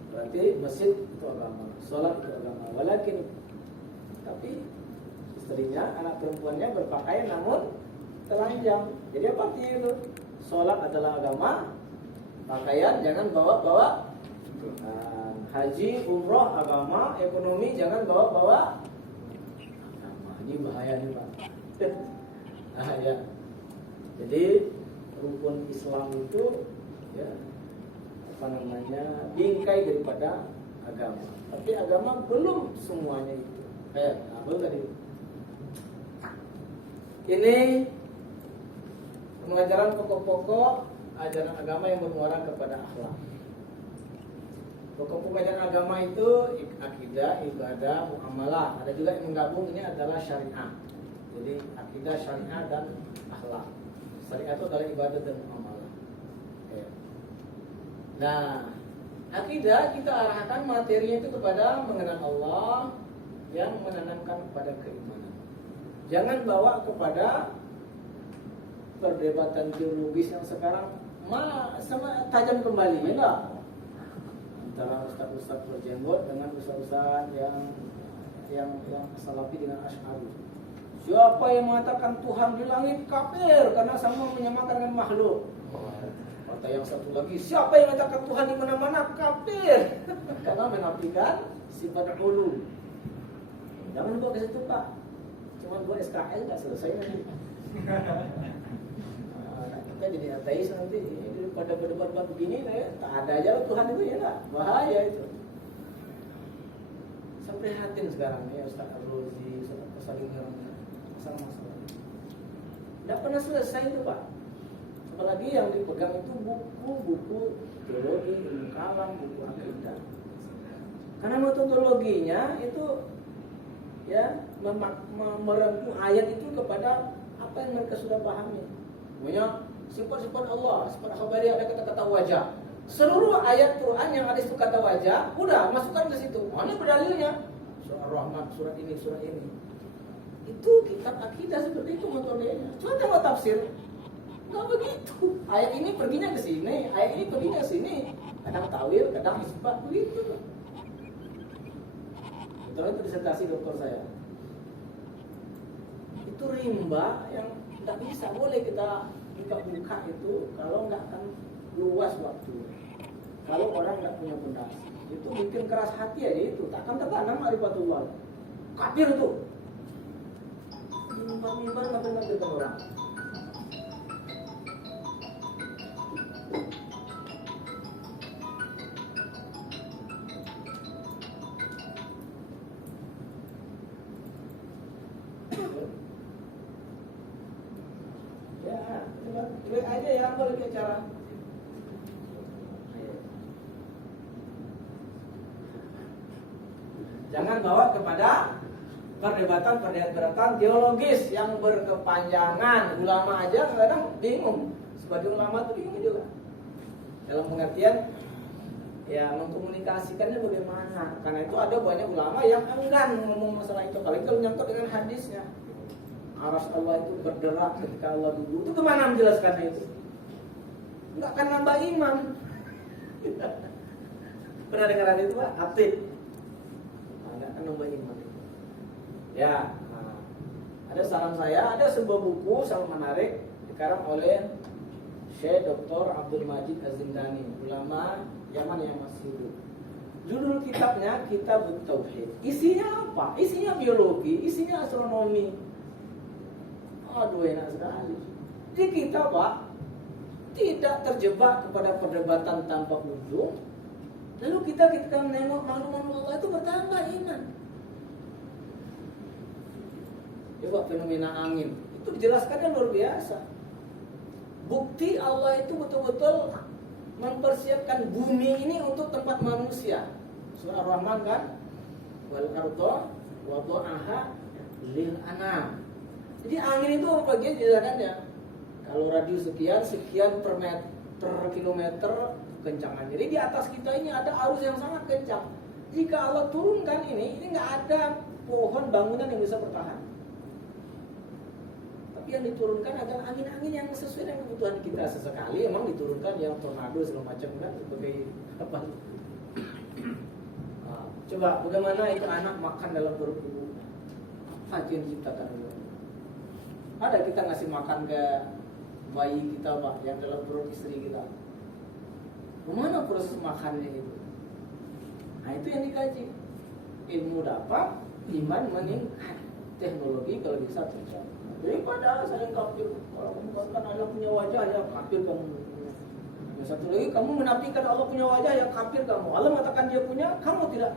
Berarti masjid itu agama, sholat itu agama. Walakin, tapi istrinya, anak perempuannya berpakaian namun telanjang. Jadi apa artinya itu? Sholat adalah agama, pakaian jangan bawa-bawa. Haji, umroh agama, ekonomi jangan bawa-bawa. Ini bahaya nih Pak. Ya. Jadi rukun Islam itu ya apa namanya bingkai daripada agama. Tapi agama belum semuanya itu. Belum tadi. Ini pengajaran pokok-pokok ajaran agama yang bermuara kepada akhlak. Pokok-pokok ajaran agama itu akidah, ibadah, muamalah. Ada juga yang menggabung ini adalah syariah. Jadi akidah, syariah dan akhlak. Syariah itu adalah ibadah dan muamalah. Nah, akidah kita arahkan materinya itu kepada mengenal Allah yang menanamkan kepada keimanan. Jangan bawa kepada perdebatan teologis yang sekarang sama tajam kembali, ya enggak? Antara ustaz-ustaz berjenggot dengan ustaz-ustaz yang salafi dengan asy'ari. Siapa yang mengatakan Tuhan di langit kafir karena sama menyamakan dengan makhluk. Kata yang satu lagi, siapa yang mengatakan Tuhan di mana-mana kafir karena menafikan sifat ulu. Jangan buat ke situ Pak. Cuma buat SKL enggak selesai nanti. Kita jadi ateis nanti. Pada berdebat begini ya, tak ada aja Tuhan itu ya enggak? Bahaya itu. Sampai prihatin sekarang ya Ustaz Ar-Rozi, Ustaz Saling masalah-masalah. Tidak pernah selesai itu Pak. Apalagi yang dipegang itu buku-buku teologi, ilmu kalam, buku akidah. Karena metodologinya itu ya merengkuh ayat itu kepada apa yang mereka sudah pahami. Punya sifat-sifat Allah, sifat khabari, ada kata-kata wajah. Seluruh ayat Quran yang ada itu kata wajah, udah masukkan ke situ. Mana berdalilnya? Surah Rahman, surat ini, surat ini. Itu kitab akidah seperti itu metodenya. Cuma kalau tafsir, nggak begitu. Ayat ini perginya ke sini, ayat ini perginya ke sini. Kadang tawil, kadang isbat, begitu. Itu disertasi dokter saya. Itu rimba yang tidak bisa boleh kita buka-buka itu kalau nggak akan luas waktu. Kalau orang nggak punya pondasi, itu bikin keras hati aja itu, tak akan tertanam ma'rifatullah. Kafir itu. mimbar ngapain orang. Ya, coba aja ya, boleh bicara. Jangan bawa kepada perdebatan teologis yang berkepanjangan. Ulama aja kadang bingung. Sebagai ulama itu bingung juga. Dalam pengertian ya mengkomunikasikannya bagaimana. Karena itu ada banyak ulama yang enggan ngomong masalah itu. Apalagi kalau menyangkut dengan hadisnya. Aras Allah itu berderak ketika Allah duduk. Itu kemana menjelaskannya itu? Enggak akan nambah iman. Pernah dengar itu Pak? Aktif. Enggak akan nambah iman. Ya, ada saran saya, ada sebuah buku sangat menarik dikarang oleh Syekh Dr. Abdul Majid Az-Zindani, ulama Yaman yang masih hidup. Judul kitabnya Kitab Tauhid. Isinya apa? Isinya biologi, isinya astronomi. Aduh, enak sekali. Jadi kita Pak tidak terjebak kepada perdebatan tanpa ujung. Lalu kita menengok makhluk-makhluk Allah itu bertambah iman. Coba fenomena angin itu dijelaskannya luar biasa. Bukti Allah itu betul-betul mempersiapkan bumi ini untuk tempat manusia. Surah Ar-Rahman kan, wal arda wada'aha lil anam. Jadi angin itu apa dia dijelaskannya? Kalau radius sekian per kilometer kencangan. Jadi di atas kita ini ada arus yang sangat kencang. Jika Allah turunkan ini nggak ada pohon bangunan yang bisa bertahan. Yang diturunkan adalah angin-angin yang sesuai dengan kebutuhan kita. Sesekali emang diturunkan yang tornado segala macam kan sebagai apa? Coba bagaimana itu anak makan dalam perut ibu? Apa yang diciptakan Allah? Ada kita ngasih makan ke bayi kita Pak yang dalam perut istri kita. Bagaimana proses makannya itu? Nah itu yang dikaji. Ilmu dapat, iman meningkat, teknologi kalau bisa tercapai. Daripada saling kafir. Kalau kamu katakan Allah punya wajah, ya kafir kamu. Yang satu lagi, kamu menafikan Allah punya wajah, ya kafir kamu. Allah mengatakan dia punya, kamu tidak.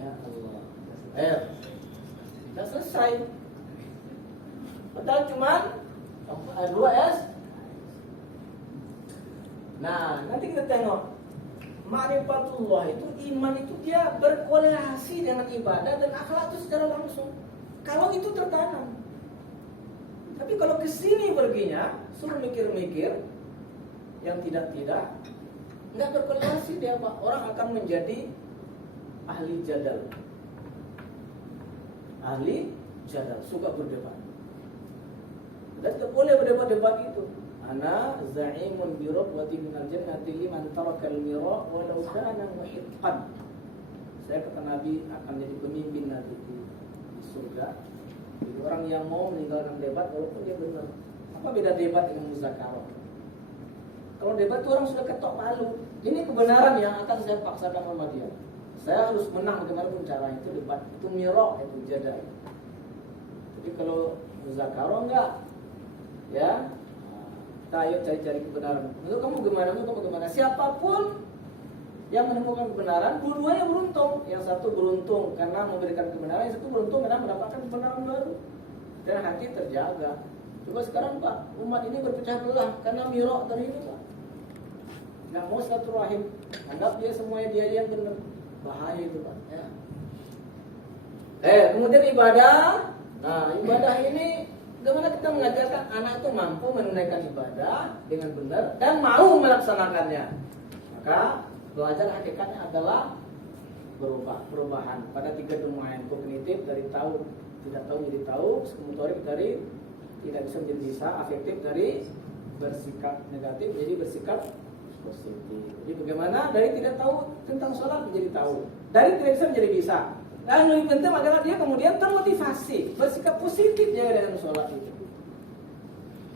Ya Allah. Tidak selesai. Padahal cuman 2S. Nah, nanti kita tengok. Ma'rifatullah itu, iman itu dia berkorelasi dengan ibadah dan akhlak itu secara langsung. Kalau itu tertanam. Tapi kalau kesini perginya, suruh mikir-mikir yang tidak-tidak, nggak berkorelasi dia Pak. Orang akan menjadi ahli jadal. Ahli jadal, suka berdebat. Dan tidak boleh berdebat-debat itu. Ana za'imun bi rabwati minal jannati liman tarakal mira walau kana muhiqqan. Saya kata Nabi akan jadi pemimpin nanti di surga. Jadi orang yang mau meninggalkan debat walaupun dia benar. Apa beda debat dengan muzakarah? Kalau debat itu orang sudah ketok palu. Ini kebenaran yang akan saya paksakan sama dia. Saya harus menang bagaimana pun cara itu debat. Itu mirah, itu jadal. Jadi kalau muzakarah enggak, ya kita ayo cari-cari kebenaran. Menurut kamu gimana? Siapapun yang menemukan kebenaran, dua-duanya beruntung. Yang satu beruntung karena memberikan kebenaran, yang satu beruntung karena mendapatkan kebenaran baru. Dan hati terjaga. Coba sekarang Pak, umat ini berpecah belah karena mirok dari ini Pak. Nggak mau silaturahim, anggap dia semuanya dia yang benar. Bahaya itu Pak. Ya. Kemudian ibadah. Nah ibadah ini bagaimana kita mengajarkan anak itu mampu menunaikan ibadah dengan benar dan mau melaksanakannya. Maka belajar hakikatnya adalah perubahan pada 3 domain kognitif dari tahu tidak tahu jadi tahu, motorik dari tidak bisa menjadi bisa, afektif dari bersikap negatif jadi bersikap positif. Jadi bagaimana dari tidak tahu tentang sholat menjadi tahu, dari tidak bisa menjadi bisa. Dan lebih penting adalah dia kemudian termotivasi bersikap positif ya dengan sholat itu.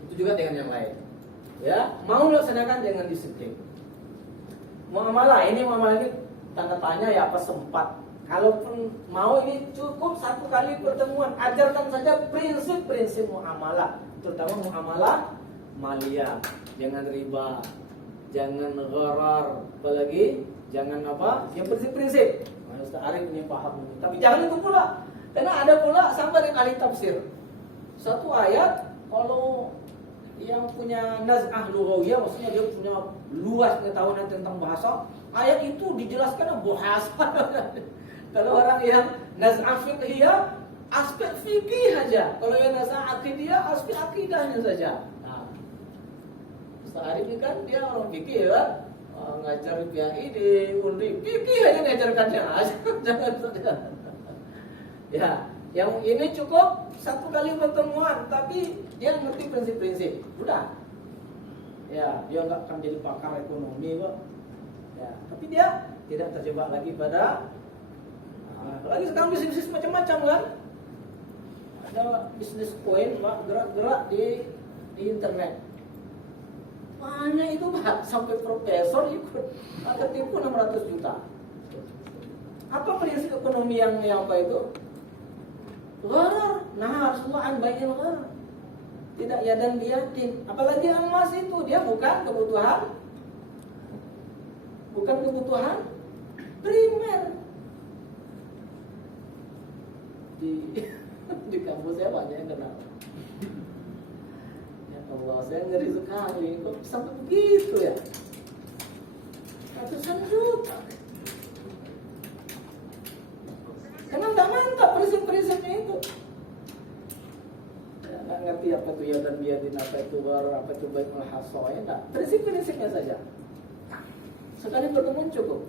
Itu juga dengan yang lain. Ya, mau melaksanakan jangan disiplin. Muamalah ini tanda tanya ya apa sempat Kalaupun mau ini cukup satu kali pertemuan, ajarkan saja prinsip-prinsip muamalah, terutama muamalah maliyah. Jangan riba, jangan gharar, apalagi jangan apa? Yang prinsip-prinsip. Ustaz Arif ini paham. Tapi jangan itu pula. Karena ada pula sampai ahli tafsir. Satu ayat kalau yang punya naz'ah lughawiyah, maksudnya dia punya luas pengetahuan tentang bahasa, ayat itu dijelaskan bahasa. Kalau orang yang naz'ah fiqhiyah, aspek fikih saja. Kalau yang naz'ah akidiyah, aspek akidahnya saja. Nah, Ustaz Arif ini kan dia orang fikih ya, ngajar PAI di Undri, fikih aja ngajarkannya aja. Jangan saja. Ya, yang ini cukup satu kali pertemuan, tapi dia ngerti prinsip-prinsip. Udah. Ya, dia nggak akan jadi pakar ekonomi kok. Ya, tapi dia tidak terjebak lagi pada apalagi sekarang bisnis macam-macam kan. Ada bisnis koin Pak, gerak-gerak di internet. Banyak itu Pak, sampai profesor ikut. Ada tipu 600 juta. Apa prinsip ekonomi yang apa itu? Gharar. Nah, Rasulullah baiknya gharar. Tidak ya dan biadin. Apalagi emas itu dia bukan kebutuhan primer. Di kampus saya banyak yang kenal. Ya Allah, saya ngeri sekali. Kok sampai begitu ya? Ratusan juta. Karena nggak mantap prinsip-prinsipnya itu. Ya, nggak ngerti apa itu ya dan biadin, apa itu gharar, apa itu baik mulhaso, ya enggak. Prinsip-prinsipnya saja. Sekali bertemu cukup.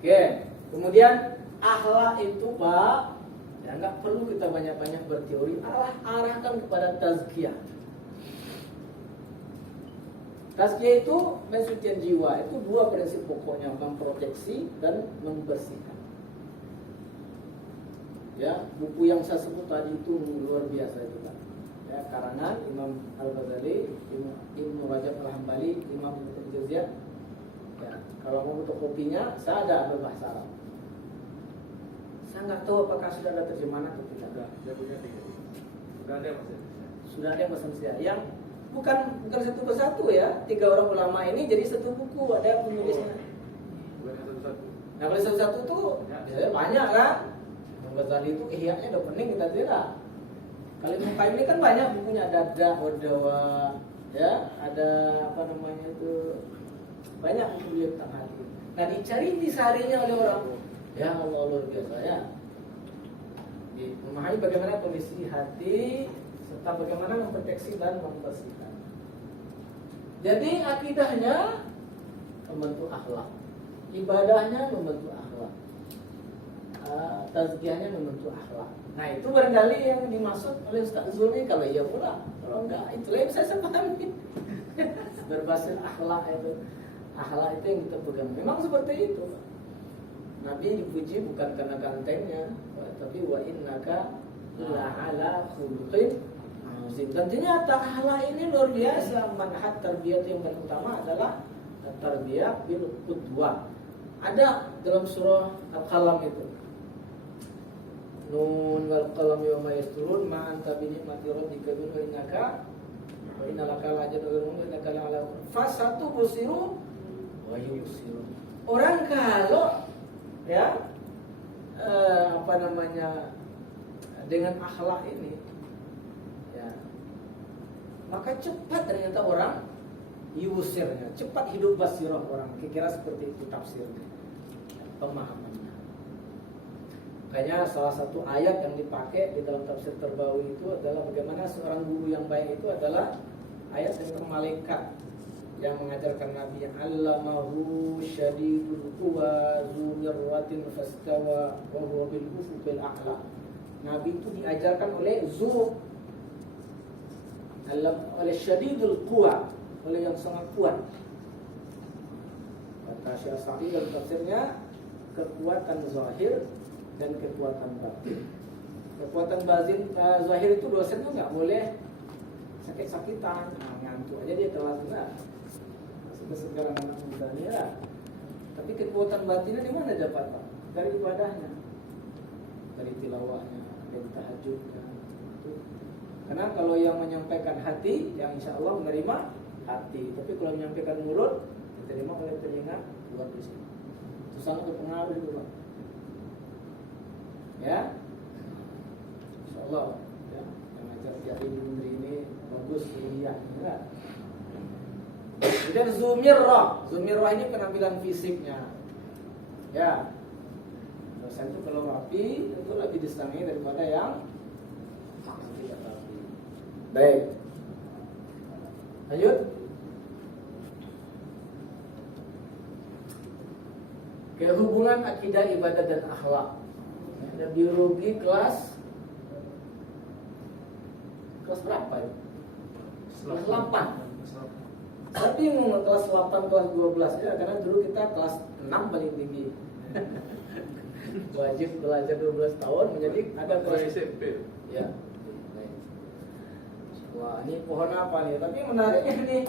Oke, kemudian akhlak itu Pak, ya nggak perlu kita banyak-banyak berteori, arahkan kepada tazkiyah. Tazkiyah itu mensucikan jiwa, itu dua prinsip pokoknya, memproteksi dan membersihkan. Ya, buku yang saya sebut tadi itu luar biasa itu Pak. Ya, karangan Imam Al-Ghazali, Ibnu Rajab Al-Hambali, Imam Ibnu Jauziyah. Ya, kalau mau fotokopinya, saya ada berbahasa Arab. Saya nggak tahu apakah sudah ada terjemahan atau tidak. Sudah punya 3. Sudah ada yang bahasa Indonesia. Sudah ada yang bahasa Indonesia. Yang bukan satu persatu ya. 3 orang ulama ini jadi satu buku, ada penulisnya. Bukan satu-satu. Nah kalau satu-satu tuh biasanya banyak kan. Imam Ghazali itu ihya'nya udah pening kita tidak. Kalau Ibnu Qayyim ini kan banyak bukunya, ada Dawa, ya, ada apa namanya itu, banyak buku beliau tentang hati. Nah dicari intisarinya oleh orang. Ya Allah, luar biasa ya. Memahami bagaimana kondisi hati serta bagaimana memproteksi dan membersihkan. Jadi akidahnya membentuk akhlak, ibadahnya membentuk akhlak, tazkiyahnya membentuk akhlak. Nah itu barangkali yang dimaksud oleh Ustaz Zulmi. Kalau iya pula, kalau enggak itulah yang saya pahami. Berbasis akhlak itu, akhlak itu yang kita pegang. Memang seperti itu. Nabi dipuji bukan karena gantengnya, tapi wa innaka la'ala khuluqin azim. Dan ternyata akhlak ini luar biasa. Manhaj tarbiyah yang paling utama adalah tarbiyah bil qudwah. Ada dalam surah Al-Qalam itu. Nun wal qalam yawma yasturun ma anta bi ni'mati rabbika wa innaka wa innaka la'ajrun wa innaka la'ala fasatu busiru wa yusiru. Orang kalau ya apa namanya dengan akhlak ini ya maka cepat ternyata orang yusirnya, cepat hidup basirah orang. Kira-kira seperti itu tafsirnya, pemahamannya. Makanya salah satu ayat yang dipakai di dalam tafsir Tarbawi itu adalah bagaimana seorang guru yang baik itu adalah ayat tentang malaikat yang mengajarkan Nabi, allamahu syadidul quwa zu mirratin fastawa wa huwa bil ufuqil a'la. Nabi itu diajarkan oleh oleh syadidul quwa, oleh yang sangat kuat. Kata Syekh Sa'di dalam tafsirnya, kekuatan zahir dan kekuatan batin. Kekuatan batin zahir itu dosen itu nggak boleh sakit-sakitan, ngantuk aja dia telat enggak. Sekarang anak muda ini ya. Tapi kekuatan batinnya di mana dapat, Pak? Dari ibadahnya, dari tilawahnya, dari tahajudnya. Karena kalau yang menyampaikan hati, yang insya Allah menerima hati. Tapi kalau menyampaikan mulut, diterima oleh telinga luar di sini. Itu sangat berpengaruh itu, Pak. Ya, insya Allah. Ya, yang ajar Kiai Indri ini bagus kuliahnya. Kemudian Zumirrah ini penampilan fisiknya. Ya, dosen itu kalau rapi itu lebih disenangi daripada yang tidak rapi. Baik, lanjut. Kehubungan akidah, ibadah dan akhlak. Ada biologi kelas berapa ya? Kelas 8. Saya bingung kelas 8, kelas 12 ya, karena dulu kita kelas 6 paling tinggi. Wajib belajar 12 tahun menjadi ada kelas SMP. ya. Wah, ini pohon apa nih? Tapi menariknya nih.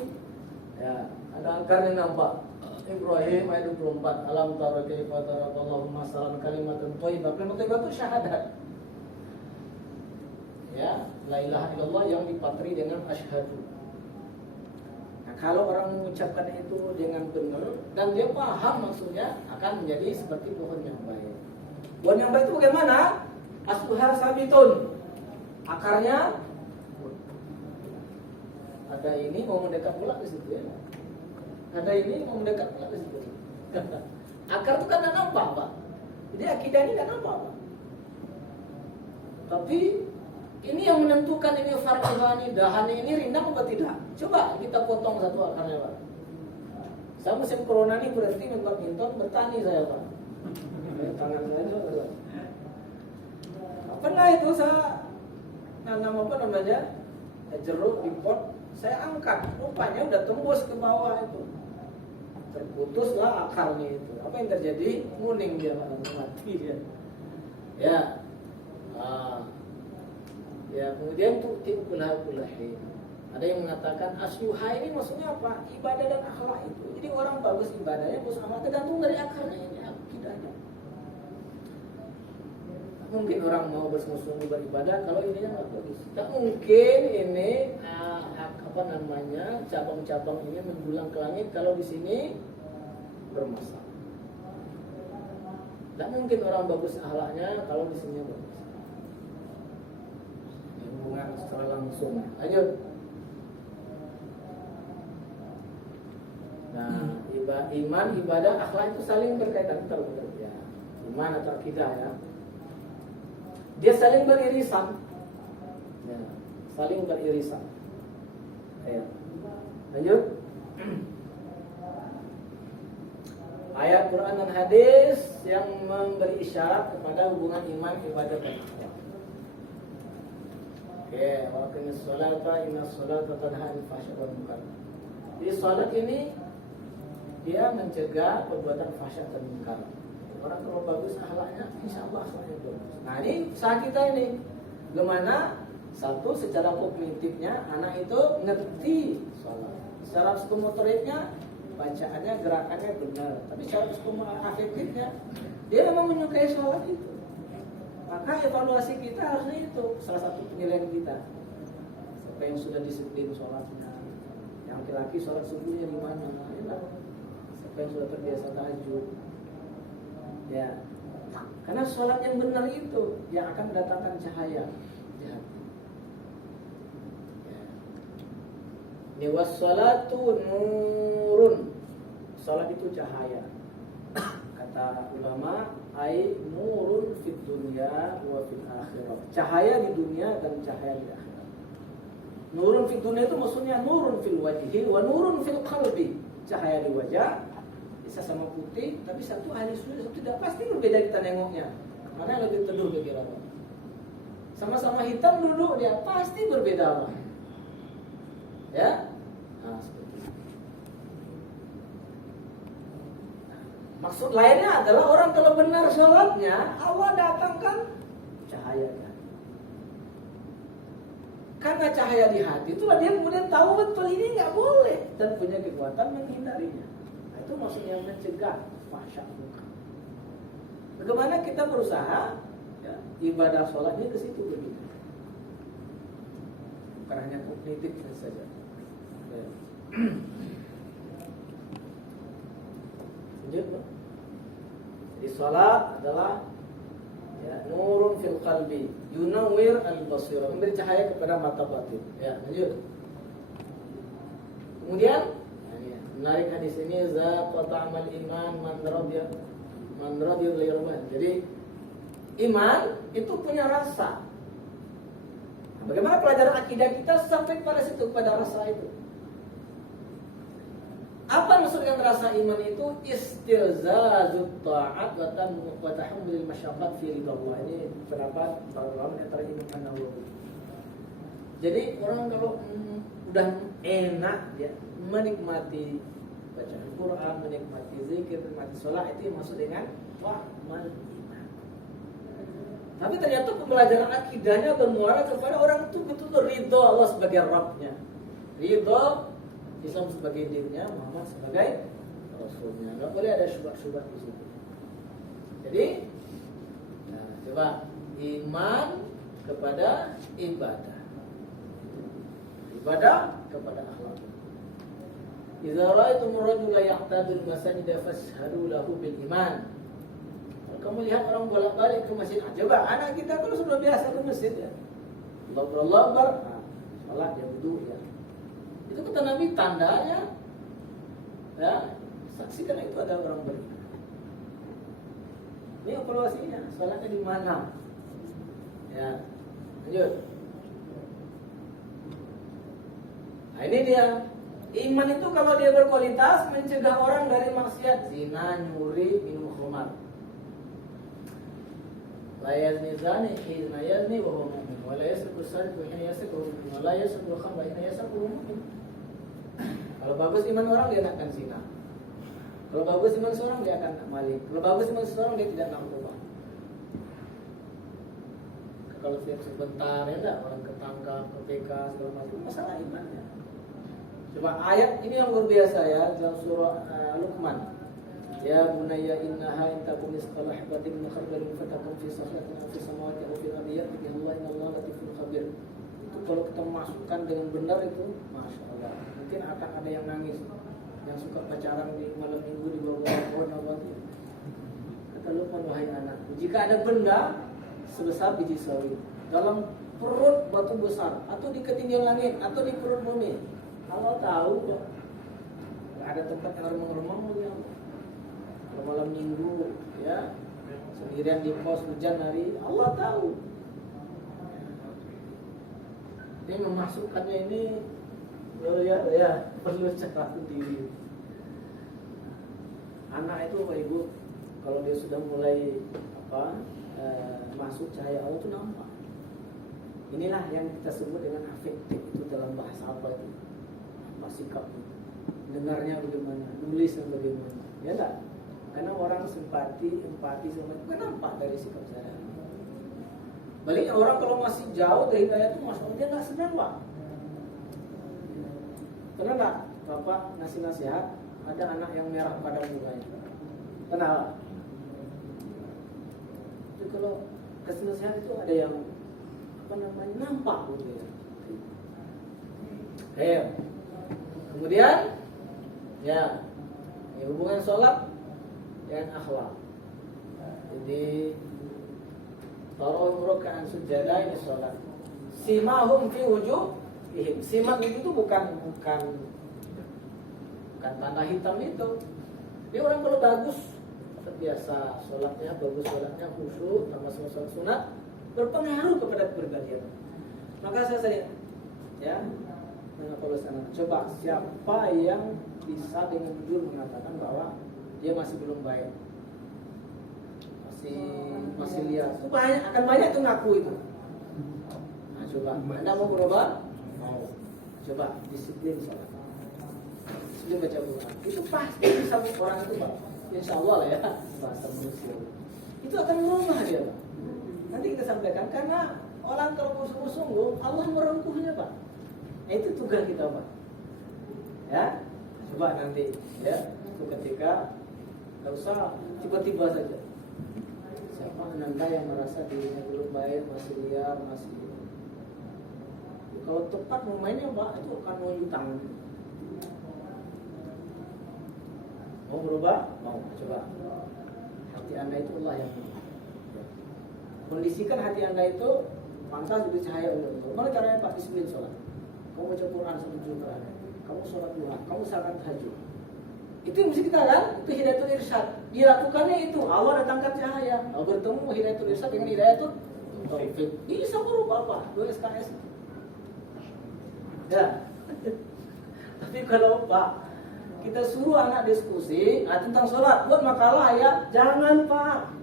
Ya, ada akarnya nampak. Ibrahim ayat 24. Alam tara kaifa daraballahu masalan kalimatun thayyibah. Kalimat thayyibah itu syahadat. Ya, la ilaha illallah yang dipatri dengan asyhadu. Nah, kalau orang mengucapkan itu dengan benar dan dia paham maksudnya, akan menjadi seperti pohon yang baik. Pohon yang baik itu bagaimana? Asluha sabitun. Akarnya ada ini mau mendekat pula di situ ya. Ada ini mau mendekat pula di situ. Akar itu kan tidak nampak, Pak. Jadi akidah ini tidak nampak, Pak. Tapi ini yang menentukan ini farqihani, dahannya ini rindang atau tidak. Coba kita potong satu akarnya, Pak. Saya musim corona ini berhenti main badminton, bertani saya, Pak. Tangan saya, Pak. Pernah itu saya nanam apa namanya, jeruk di pot, saya angkat, rupanya udah tembus ke bawah itu, terputuslah akarnya itu. Apa yang terjadi? Nguning dia, mati dia. Ya, ya kemudian tu'ti ukulahi. Ada yang mengatakan asyuha ini maksudnya apa? Ibadah dan akhlak itu. Jadi orang bagus ibadahnya, bagus akhlak, tergantung dari akarnya ini, akidahnya. Mungkin orang mau bersungguh-sungguh beribadah kalau ininya nggak bagus. Tak mungkin ini apa namanya cabang-cabang ini mendulang ke langit kalau di sini bermasalah. Tak mungkin orang bagus akhlaknya kalau di sini bagus. Hubungan secara langsung. Lanjut. Nah, iman, ibadah, akhlak itu saling berkaitan terus ya. Iman atau akidah ya. Dia saling beririsan, ya, saling beririsan. Ya. Lanjut. Ayat Quran dan hadis yang memberi isyarat kepada hubungan iman, ibadah dan akhlak. Oke, waqimis sholata innas sholata tanha 'anil fahsya'i wal munkar. Jadi salat ini dia mencegah perbuatan fahsya dan munkar. Orang kalau bagus akhlaknya, insya Allah akhlaknya bagus. Nah ini saat kita ini, bagaimana satu secara kognitifnya anak itu ngerti sholat. Secara psikomotoriknya bacaannya, gerakannya benar. Tapi secara psikoafektifnya dia memang menyukai sholat itu. Maka evaluasi kita harusnya itu salah satu penilaian kita. Siapa yang sudah disiplin sholatnya, yang laki-laki sholat subuhnya di mana? Siapa yang sudah terbiasa tahajud? Ya, karena sholat yang benar itu yang akan mendatangkan cahaya di hati. Ya. Ini wassalatu nurun. Sholat itu cahaya. Kata ulama, ai nurun fid dunya wa fil akhirah. Cahaya di dunia dan cahaya di akhirat. Nurun fid dunya itu maksudnya nurun fil wajhi wa nurun fil qalbi. Cahaya di wajah bisa sama putih, tapi satu ahli sunnah, satu tidak, pasti berbeda kita nengoknya. Mana yang lebih teduh pikiran? Sama-sama hitam duduk dia pasti berbeda lah. Ya, nah, seperti itu. Maksud lainnya adalah orang kalau benar sholatnya, Allah datangkan cahayanya. Karena cahaya di hati itulah dia kemudian tahu betul ini nggak boleh dan punya kekuatan menghindarinya. itu maksudnya mencegah fahsya munkar. Bagaimana kita berusaha ya, ibadah sholatnya ke situ begitu. Bukan hanya kognitif saja. Ya. Lanjut, Pak. Jadi sholat adalah ya, nurun fil qalbi, yunawwir al-basira, memberi cahaya kepada mata batin. Ya, lanjut. Kemudian menarik hadis ini zaqa ta'mal iman man radiya bil iman. Jadi iman itu punya rasa. Bagaimana pelajaran akidah kita sampai pada situ, pada rasa itu? Apa maksud dengan rasa iman itu? Istilzazut ta'at wa tahammulil masyaqqat fi ridallah. Ini pendapat para ulama antara Imam An-Nawawi. Jadi orang kalau udah enak ya menikmati bacaan Quran, menikmati zikir, menikmati sholat, itu maksud dengan wa'mal iman. Tapi ternyata pembelajaran akidahnya bermuara kepada orang itu betul-betul ridho Allah sebagai Rabbnya, ridho Islam sebagai dirinya, Muhammad sebagai Rasulnya. Nggak boleh ada syubhat-syubhat di situ. Jadi, nah, coba iman kepada ibadah, ibadah kepada akhlak. Idza ra'aytum ar-rajula ya'tadul masajida fashhadu lahu bil iman. Kalau kamu lihat orang bolak-balik ke masjid, coba anak kita kalau sudah biasa ke masjid ya, Allah Akbar, salat ya, wudu ya. Itu kata Nabi tandanya ya, saksikan itu ada orang beriman. Ini evaluasinya, salatnya di mana? Ya, lanjut. Nah, ini dia. Iman itu kalau dia berkualitas mencegah orang dari maksiat, zina, nyuri, minum khamar. La yazni zani hina yazni wa huwa mu'min, wa la yasriqu sariqu hina yasriqu wa huwa mu'min, wa la yasriqu khamra hina yasriqu wa huwa mu'min. Kalau bagus iman orang dia akan zina. Kalau bagus iman seorang dia akan maling. Kalau bagus iman seorang dia tidak narkoba. Kalau setiap sebentar ya enggak orang ketangkap, KPK segala macam, masalah imannya. Coba ayat ini yang luar biasa ya dalam surah Luqman. Ya bunayya innaha in takum misqala habatin min khardalin fatakun fi sakhratin aw fi samawati aw fil ardi ya'ti billahi innallaha latiful khabir. Itu kalau kita masukkan dengan benar itu, masya Allah. Mungkin akan ada yang nangis, yang suka pacaran di malam minggu di bawah pohon awal. Kata Luqman, wahai anakku, jika ada benda sebesar biji sawi dalam perut batu besar atau di ketinggian langit atau di perut bumi, Allah tahu kok. Gak ada tempat yang remang-remang ya. Kalau malam minggu ya sendirian di pos hujan hari, Allah tahu. Ini memasukkannya ini ya perlu cara sendiri. Anak itu Pak Ibu kalau dia sudah mulai masuk cahaya Allah itu nampak. Inilah yang kita sebut dengan afektif itu dalam bahasa apa itu? Apa sikap itu? Dengarnya bagaimana? Nulisnya bagaimana? Ya enggak? Karena orang simpati, empati sama itu kan nampak dari sikap saya. Baliknya orang kalau masih jauh dari hidayah itu maksudnya dia nggak senang Pak. Pernah nggak Bapak ngasih nasihat ada anak yang merah pada mukanya? Pernah? Itu kalau kasih nasihat itu ada yang nampak gitu ya. Kemudian ya hubungan sholat dan akhlak. Jadi tarawih rakaat sujadah ini sholat. Simahum fi wujuhihim. Simah itu bukan tanda hitam itu. Dia orang kalau bagus terbiasa sholatnya bagus, sholatnya khusyuk, sama-sama sholat sunat berpengaruh kepada kepribadian. Maka saya ya coba siapa yang bisa dengan jujur mengatakan bahwa dia masih belum baik, masih lihat, itu akan banyak tuh ngaku itu. Nah, coba Anda mau berubah? Mau. Coba disiplin sholat, disiplin baca Quran, itu pasti bisa orang itu Pak. Insya Allah lah ya bahasa manusia itu akan merubah dia Pak. Nanti kita sampaikan karena orang kalau sungguh-sungguh Allah merengkuhnya Pak. Itu tugas kita Pak. Ya, Coba nanti ya, itu ketika nggak usah tiba-tiba saja. Siapa Anda yang merasa dirinya belum baik, masih liar, masih kalau tepat momennya Pak itu akan menunjuk tangan. Mau berubah? Mau coba. Hati Anda itu Allah yang kondisikan hati Anda itu pantas diberi cahaya oleh Allah. Mana caranya Pak? Disiplin sholat. Kamu baca Quran 1 juz per hari. Kamu sholat duha. Kamu salat tahajud. Itu yang mesti kita kan? Itu hidayatul irsyad. Dilakukannya itu Allah datangkan cahaya. Kalau bertemu hidayatul irsyad dengan hidayatul taufik. Bisa berubah Pak. 2 SKS. Ya. Tapi kalau Pak kita suruh anak diskusi tentang sholat buat makalah ya, jangan Pak.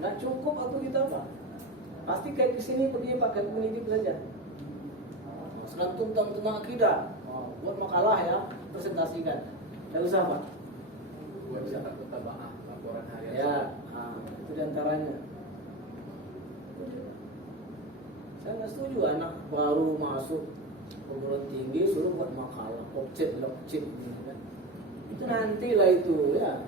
Nggak cukup aku kita Pak. Pasti kayak di sini pergi Pak ke pendidik belajar. Sekarang tentang akidah. Buat makalah ya, presentasikan. Nggak usah Pak. Buat zakat mutaba'ah, laporan harian. Ya, itu diantaranya. Saya nggak setuju anak baru masuk perguruan tinggi suruh buat makalah, lokcit, kan. Itu nantilah itu ya.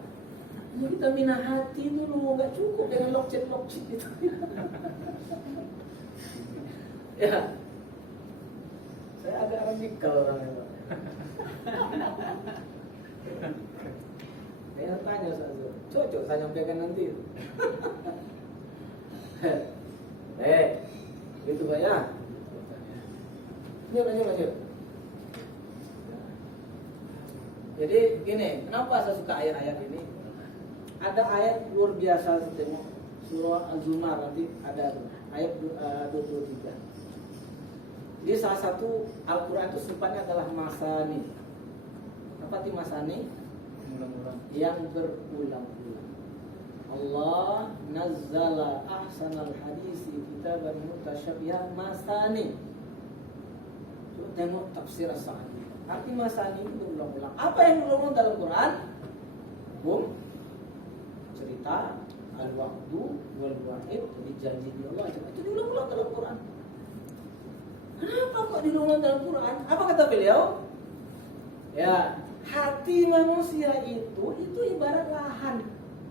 Ini kita minah hati dulu, nggak cukup dengan lokcit itu. Ya, saya agak radikal orangnya. Saya tanya saja, cocok saya nyampaikan nanti. Gitu Pak ya. Lanjut. Jadi gini, kenapa saya suka ayat-ayat ini? Ada ayat luar biasa tengok surah Az-Zumar nanti ada ayat 23. Jadi salah satu Al-Quran itu sifatnya adalah masani. Apa itu masani? Yang berulang-ulang. Allah nazzala ahsanal hadisi kitaban mutasyabihan masani. Tengok tafsir As-Sa'di. Arti masani itu berulang-ulang. Apa yang berulang dalam Quran? Cerita, al-wa'du, wal-wa'id, jadi janji Allah. Itu diulang-ulang dalam Quran. Kenapa kok diulang dalam Quran? Apa kata beliau? Ya, hati manusia itu ibarat lahan,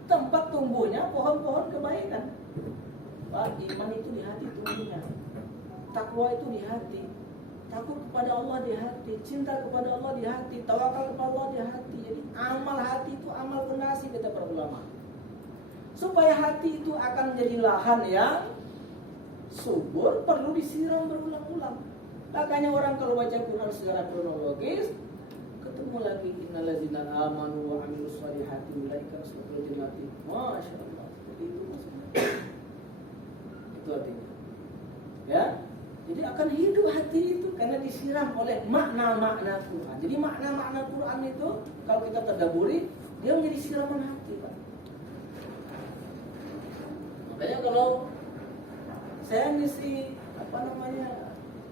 tempat tumbuhnya pohon-pohon kebaikan. Pak, iman itu di hati tumbuhnya. Takwa itu di hati. Takut kepada Allah di hati, cinta kepada Allah di hati, tawakal kepada Allah di hati. Jadi amal hati itu amal fondasi kata para ulama. Supaya hati itu akan menjadi lahan yang subur, perlu disiram berulang-ulang. Makanya orang kalau baca Quran secara kronologis, ketemu lagi innallazina amanu wa amilus solihati ulaika ashabul jannati. Masya Allah. Jadi itu maksudnya. Itu artinya. Ya. Jadi akan hidup hati itu karena disiram oleh makna-makna Quran. Jadi makna-makna Quran itu kalau kita tadaburi, dia menjadi siraman hati, Pak. Makanya kalau saya ngisi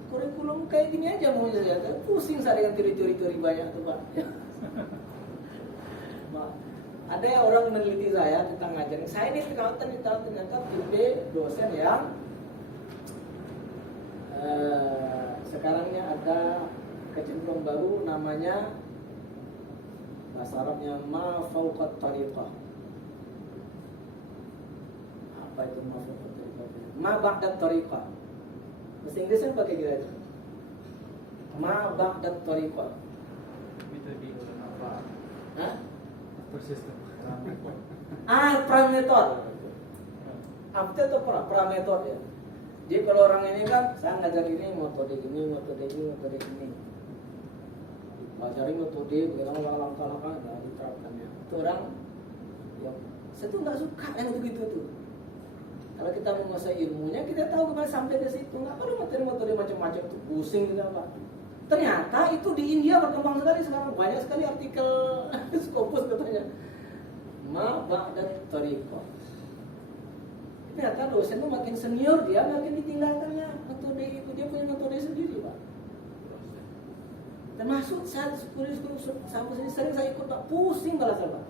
kurikulum kayak gini aja mau lihat, pusing saya dengan teori-teori banyak tuh Pak. Ada orang meneliti saya tentang ngajarin. Saya ini ternyata tipe dosen yang sekarangnya ada kecenderungan baru namanya bahasa Arabnya ma fauqat tariqah. Apa itu ma fauqat tariqah? Ma ba'dat tariqah. Bahasa Inggrisnya pakai gila itu. Ma ba'dat tariqah. Metode apa? Hah? Persistem. Prametode. Apa itu prametode ya? Jadi kalau orang ini kan, saya ngajar ini metode ini. Pelajari metode, bagaimana langkah-langkah, nah diterapkannya. Itu orang, ya, saya tuh nggak suka yang begitu tuh. Kalau kita menguasai ilmunya, kita tahu kemana sampai ke situ. Nggak perlu metode macam-macam tuh, pusing gitu apa. Ternyata itu di India berkembang sekali sekarang, banyak sekali artikel Scopus katanya. Ma ba'dat tariqah. Ternyata dosen itu makin senior dia makin ditinggalkannya metode itu, dia punya metode sendiri Pak. Termasuk saat sering saya ikut Pak, pusing kepala saya Pak.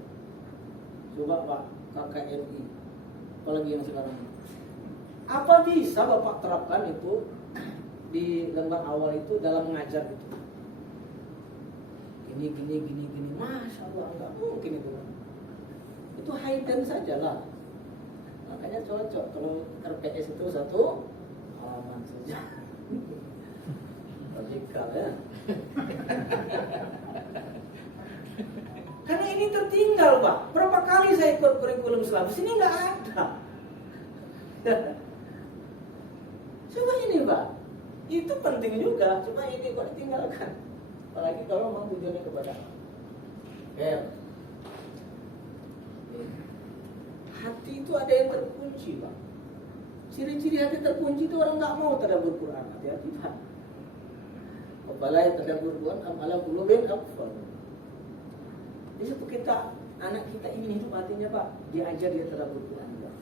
Coba Pak KKRI, apalagi yang sekarang ini. Apa bisa Bapak terapkan itu di lembar awal itu dalam mengajar itu? gini, masya Allah, nggak mungkin itu. Itu hidden sajalah. Makanya cocok kalau RPS itu satu halaman saja. Radikal ya. Karena ini tertinggal Pak. Berapa kali saya ikut kurikulum Islam, sini nggak ada. Coba ini Pak, itu penting juga. Cuma ini kok ditinggalkan. Apalagi kalau memang tujuannya kepada ya. Hati itu ada yang terkunci Pak. Ciri-ciri hati terkunci itu orang nggak mau tadabbur Quran. Hati-hati Pak. Apalagi tadabbur Quran amalan qulubin aqfal. Jadi kita anak kita ingin hidup hatinya Pak, diajar dia tadabbur Quran Pak.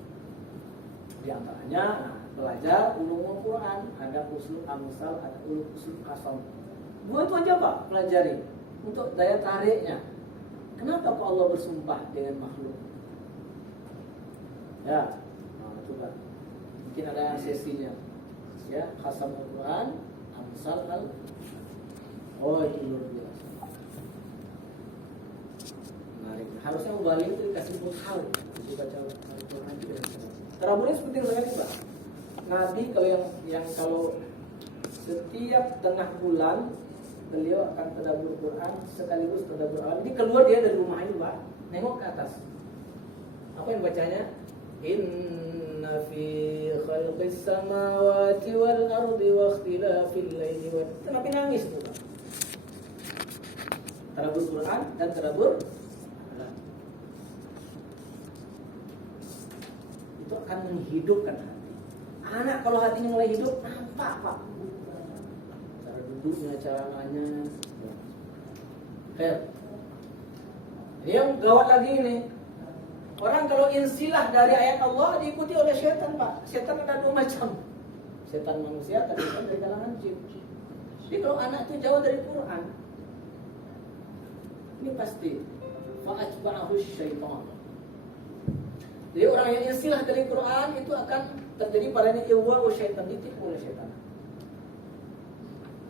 Di antaranya belajar ulumul Quran, ada usul amsal, ada usul qasam. Dua itu aja Pak, pelajari untuk daya tariknya. Kenapa Pak Allah bersumpah dengan makhluk? Ya, itu Pak. Mungkin ada sesinya. Ya, qasam Al-Quran, amsal al. Oh, itu luar biasa. Menarik. Harusnya Ubali itu dikasih bekal baca Al-Quran juga. Tadabbur penting sekali Pak. Nabi kalau setiap tengah bulan beliau akan tadabbur Quran sekaligus tadabbur alam. Ini keluar dia dari rumah ini Pak, nengok ke atas. Apa yang bacanya? Inna fi khalqis samawati wal ardi wa ikhtilafil laili wan. Kenapa nangis tuh Pak? Tadabbur Quran dan tadabbur alam. Itu akan menghidupkan hati. Anak kalau hatinya mulai hidup, nampak Pak. Cara duduknya, cara nanya. Yang gawat lagi ini, orang kalau insilah dari ayat Allah diikuti oleh setan Pak. Setan ada dua macam. Setan manusia dan setan dari kalangan jin. Jadi kalau anak itu jauh dari Quran, ini pasti fa'atba'ahu syaitan. Jadi orang yang insilah dari Quran itu akan terjadi padanya iwa'u syaitan, ditipu oleh setan.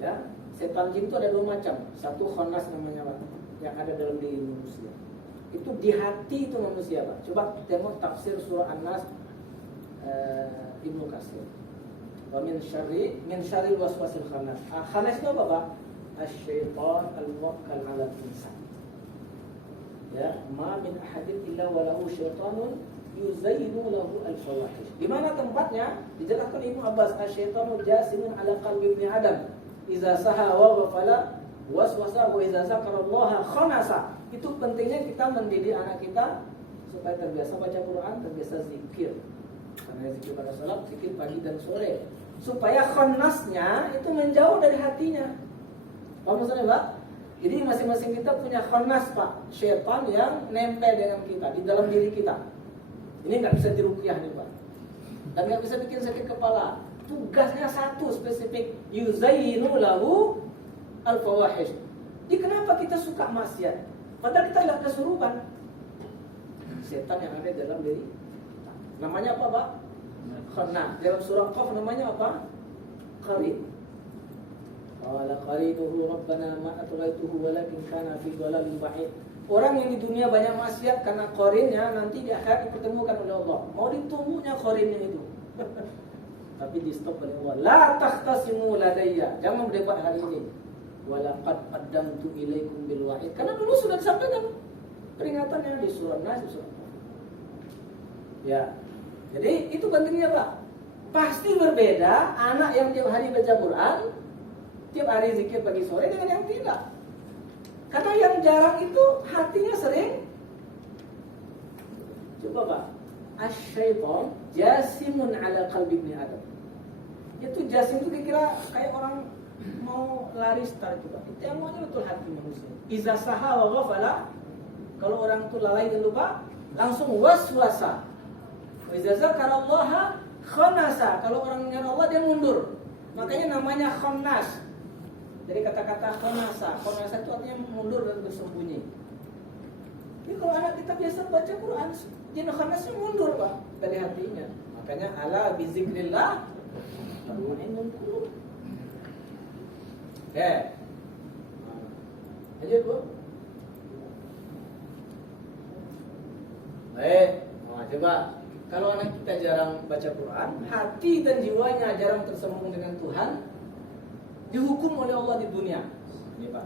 Ya, setan jin itu ada dua macam. Satu khannas namanya Pak, yang ada dalam diri manusia. Itu di hati itu manusia Pak. Coba tengok tafsir surah An-Nas Ibnu Katsir. Wa min syarril waswasil khannas. Khannas itu apa Pak? Asy-syaitan al-muwakkal 'ala al-insan. Ya, ma min ahadin illa wa lahu syaitanun yuzayyinu lahu al-fawahish. Di mana tempatnya? Dijelaskan Ibnu Abbas, asy-syaitanu jasimun 'ala qalbi ibni Adam. Idza saha wa ghafala waswasa wa idza zakarallaha khanasa. Itu pentingnya kita mendidik anak kita supaya terbiasa baca Quran, terbiasa zikir. Karena zikir pada salat, zikir pagi dan sore. Supaya khannasnya itu menjauh dari hatinya. Paham maksudnya Pak? Jadi masing-masing kita punya khannas Pak, syaitan yang nempel dengan kita, di dalam diri kita. Ini nggak bisa diruqyah nih Pak. Dan nggak bisa bikin sakit kepala. Tugasnya satu spesifik, yuzayyinu lahu al-fawahish. Jadi kenapa kita suka maksiat? Padahal kita nggak kesurupan. Setan yang ada dalam diri. Namanya apa Pak? Khannas. Dalam surah Qaf namanya apa? Qarin. Qala qarinuhu rabbana ma atghaytuhu walakin kana fi dhalalin ba'id. Orang yang di dunia banyak maksiat karena qarinnya nanti dia akan dipertemukan oleh Allah. Mau ditumbuhnya qarinnya itu. Tapi di stop oleh Allah. La takhtasimu ladayya. Jangan berdebat hari ini. Walaqad qaddamtu ilaikum bil wa'id. Karena dulu sudah disampaikan peringatannya di surah Nas, surah. Ya. Jadi itu pentingnya Pak. Pasti berbeda anak yang tiap hari baca Quran, tiap hari zikir pagi sore dengan yang tidak. Karena yang jarang itu hatinya sering. Coba Pak. Asy-syaitan jasimun 'ala qalbi ibni Adam. Itu jasim itu kira-kira kayak orang mau lari start juga. Itu yang maunya betul hati manusia. Iza saha wa ghafala. Kalau orang itu lalai dan lupa, langsung waswasa. Wa iza zakarallaha khanasa. Kalau orang mengingat Allah dia mundur. Makanya namanya khannas. Dari kata-kata khanasa. Khanasa itu artinya mundur dan bersembunyi. Jadi kalau anak kita biasa baca Quran, jin khanasnya mundur Pak dari hatinya. Makanya ala bizikrillah tatma'innul qulub. Ya. Lanjut Bu. coba kalau anak kita jarang baca Quran, hati dan jiwanya jarang tersambung dengan Tuhan, dihukum oleh Allah di dunia. Ini Pak.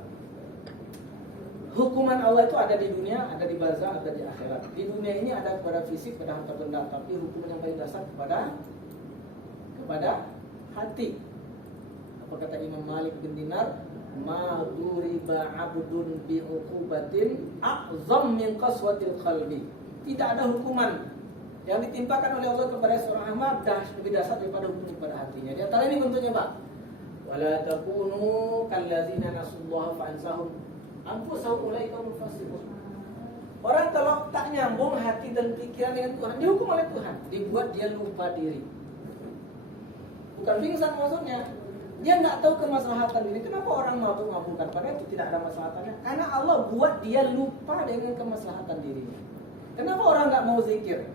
Hukuman Allah itu ada di dunia, ada di barzakh, ada di akhirat. Di dunia ini ada kepada fisik, pada harta benda, tapi hukuman yang paling dasar kepada hati. Apa kata Imam Malik bin Dinar? Ma duriba 'abdun bi 'uqubatin a'zam min qaswatil qalbi. Tidak ada hukuman yang ditimpakan oleh Allah kepada seorang hamba lebih dasar daripada hukuman kepada hatinya. Di antara ini bentuknya, Pak. Wala takunu kallazina nasullaha fa'ansahum anfusahum ulaika humul fasiqun. Orang kalau tak nyambung hati dan pikiran dengan Tuhan, dihukum oleh Tuhan, dibuat dia lupa diri. Bukan pingsan maksudnya. Dia nggak tahu kemaslahatan diri. Kenapa orang mabuk-mabukan? Padahal itu tidak ada maslahatannya. Karena Allah buat dia lupa dengan kemaslahatan dirinya. Kenapa orang nggak mau zikir?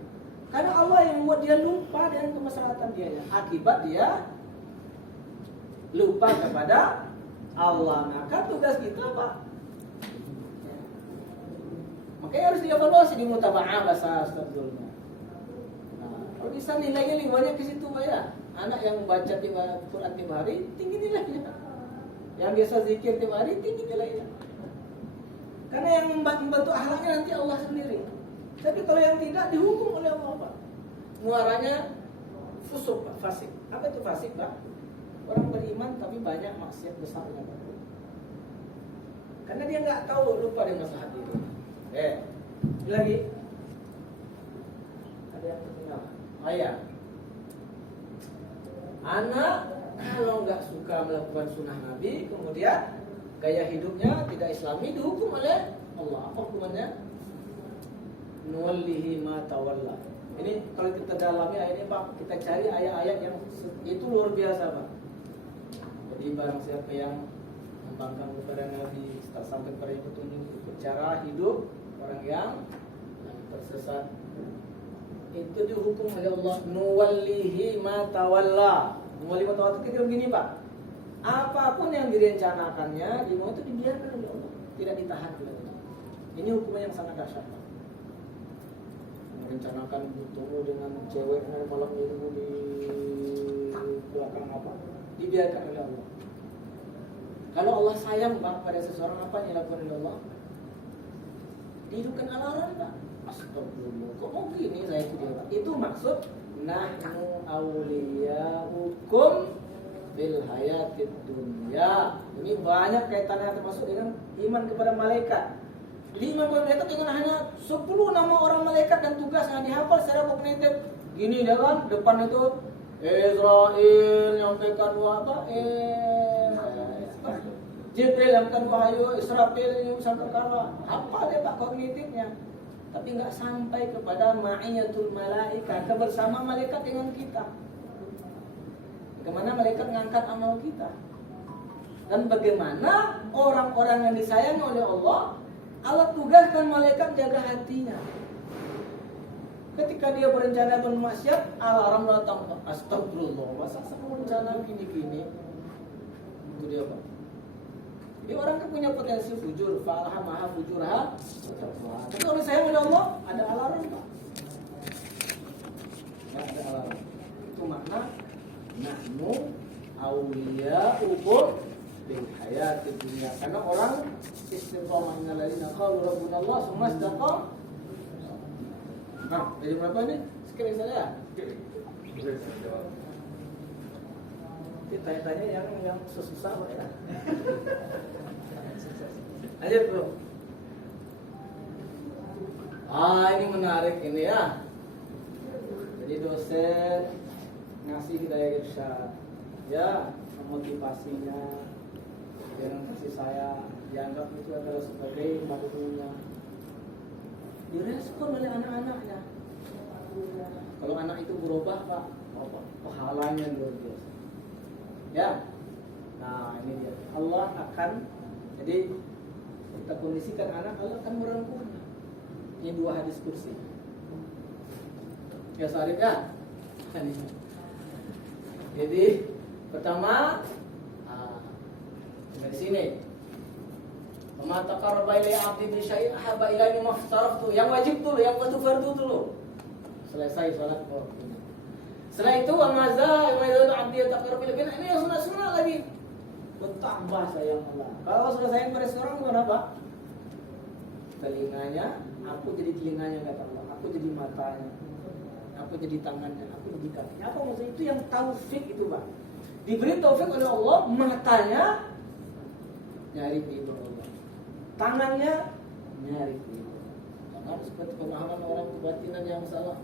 Karena Allah yang membuat dia lupa dengan kemaslahatan dia. Akibat dia lupa kepada Allah. Maka tugas kita, Pak, makanya harus dievaluasi di mutaba'ah bahasa astagfirullah. Nah, kalau bisa nilainya lebih banyak ke situ, Pak ya. Anak yang baca Quran tiap hari tinggi nilainya. Yang biasa zikir tiap hari tinggi nilainya. Karena yang membantu akhlaknya nanti Allah sendiri. Tapi kalau yang tidak dihukum oleh Allah, Pak. Muaranya fusuk, Pak, fasik. Apa itu fasik, Pak? Orang beriman tapi banyak maksiat besarnya, Pak. Karena dia nggak tahu, lupa dengan maslahat itu. Lagi. Ada yang ketinggalan. Ayah. Anak kalau nggak suka melakukan sunnah Nabi, kemudian gaya hidupnya tidak Islami, dihukum oleh Allah. Apa hukumannya? Nuwallihi ma tawalla. Ini kalau kita dalami ayat ini, Pak, kita cari ayat-ayat yang itu luar biasa, Pak. Jadi barang siapa yang membangkang kepada Nabi, tak sampai kepada petunjuk cara hidup orang yang tersesat, itu dihukum oleh Allah. Nuwallihi ma tawalla. Nuwallihi ma tawalla itu begini, Pak. Apapun yang direncanakannya di mau itu dibiarkan oleh Allah, tidak ditahan oleh Allah. Ini hukuman yang sangat dahsyat, Pak. Merencanakan bertemu dengan cewek malam minggu di belakang apa, dibiarkan oleh Allah. Kalau Allah sayang, Pak, pada seseorang, apa yang dilakukan oleh Allah? Dihidupkan alarm, Pak. Astagfirullah. Kok mau gini saya itu dia, Pak? Itu maksud nahnu awliyaukum fil hayatid dunya. Ini banyak kaitannya termasuk dengan iman kepada malaikat. Jadi iman kepada malaikat dengan hanya 10 nama orang malaikat dan tugas yang dihafal secara kognitif. Gini dia kan, depan itu Israel nyampaikan apa? Jibril yang akan wahyu, Israfil yang sangkakala. Apa dia, Pak, kognitifnya? Tapi nggak sampai kepada ma'iyatul malaika, kebersamaan malaikat dengan kita. Bagaimana malaikat mengangkat amal kita? Dan bagaimana orang-orang yang disayangi oleh Allah, Allah tugaskan malaikat jaga hatinya. Ketika dia berencana bermaksiat, alarm datang. Astagfirullah, masa saya berencana gini-gini? Itu dia, Pak. Jadi orang kan punya potensi fujur, fa'alhamaha fujurha. Tapi kalau saya oleh Allah, ada alarm, Pak. Ya, ada alarm. Itu makna nahnu awliyaukum bil hayatid dunya. Karena orang istiqamah innal ladzina qalu rabbuna Allah tsumma istaqamu. Nah, jadi berapa ini? Sekali saja. Tanya-tanya yang susah, Pak, ya. Lanjut, Bro. Ini menarik ini ya. Jadi dosen ngasih hidayah irsyad, ya, motivasinya dengan kasih saya dianggap itu adalah sebagai madunya. Direspon oleh anak-anaknya. Kalau anak itu berubah, Pak, pahalanya luar biasa. Ya. Nah, ini dia. Allah akan, jadi kita kondisikan anak, Allah akan merangkulnya. Ini 2 hadis kursi. Ya, Sarif ya. Jadi pertama dari sini. Wa taqarraba ilayya 'abdi bi syai'in ahabba ilayya mimma aftaraftu. Yang wajib dulu, yang wajib fardu dulu. selesai sholat waktunya. Setelah itu amaza yang abdi taqarrub ila ini yang sunat lagi. Bertambah sayang Allah. Kalau sudah sayang pada seorang gimana Pak? Telinganya, aku jadi telinganya kata Allah. Aku jadi matanya. Aku jadi tangannya, aku jadi kakinya. Apa maksudnya? Itu yang taufik itu Pak. Diberi taufik oleh Allah, matanya nyari ridho Allah. Tangannya nyari ridho. Jangan seperti pemahaman orang kebatinan yang salah.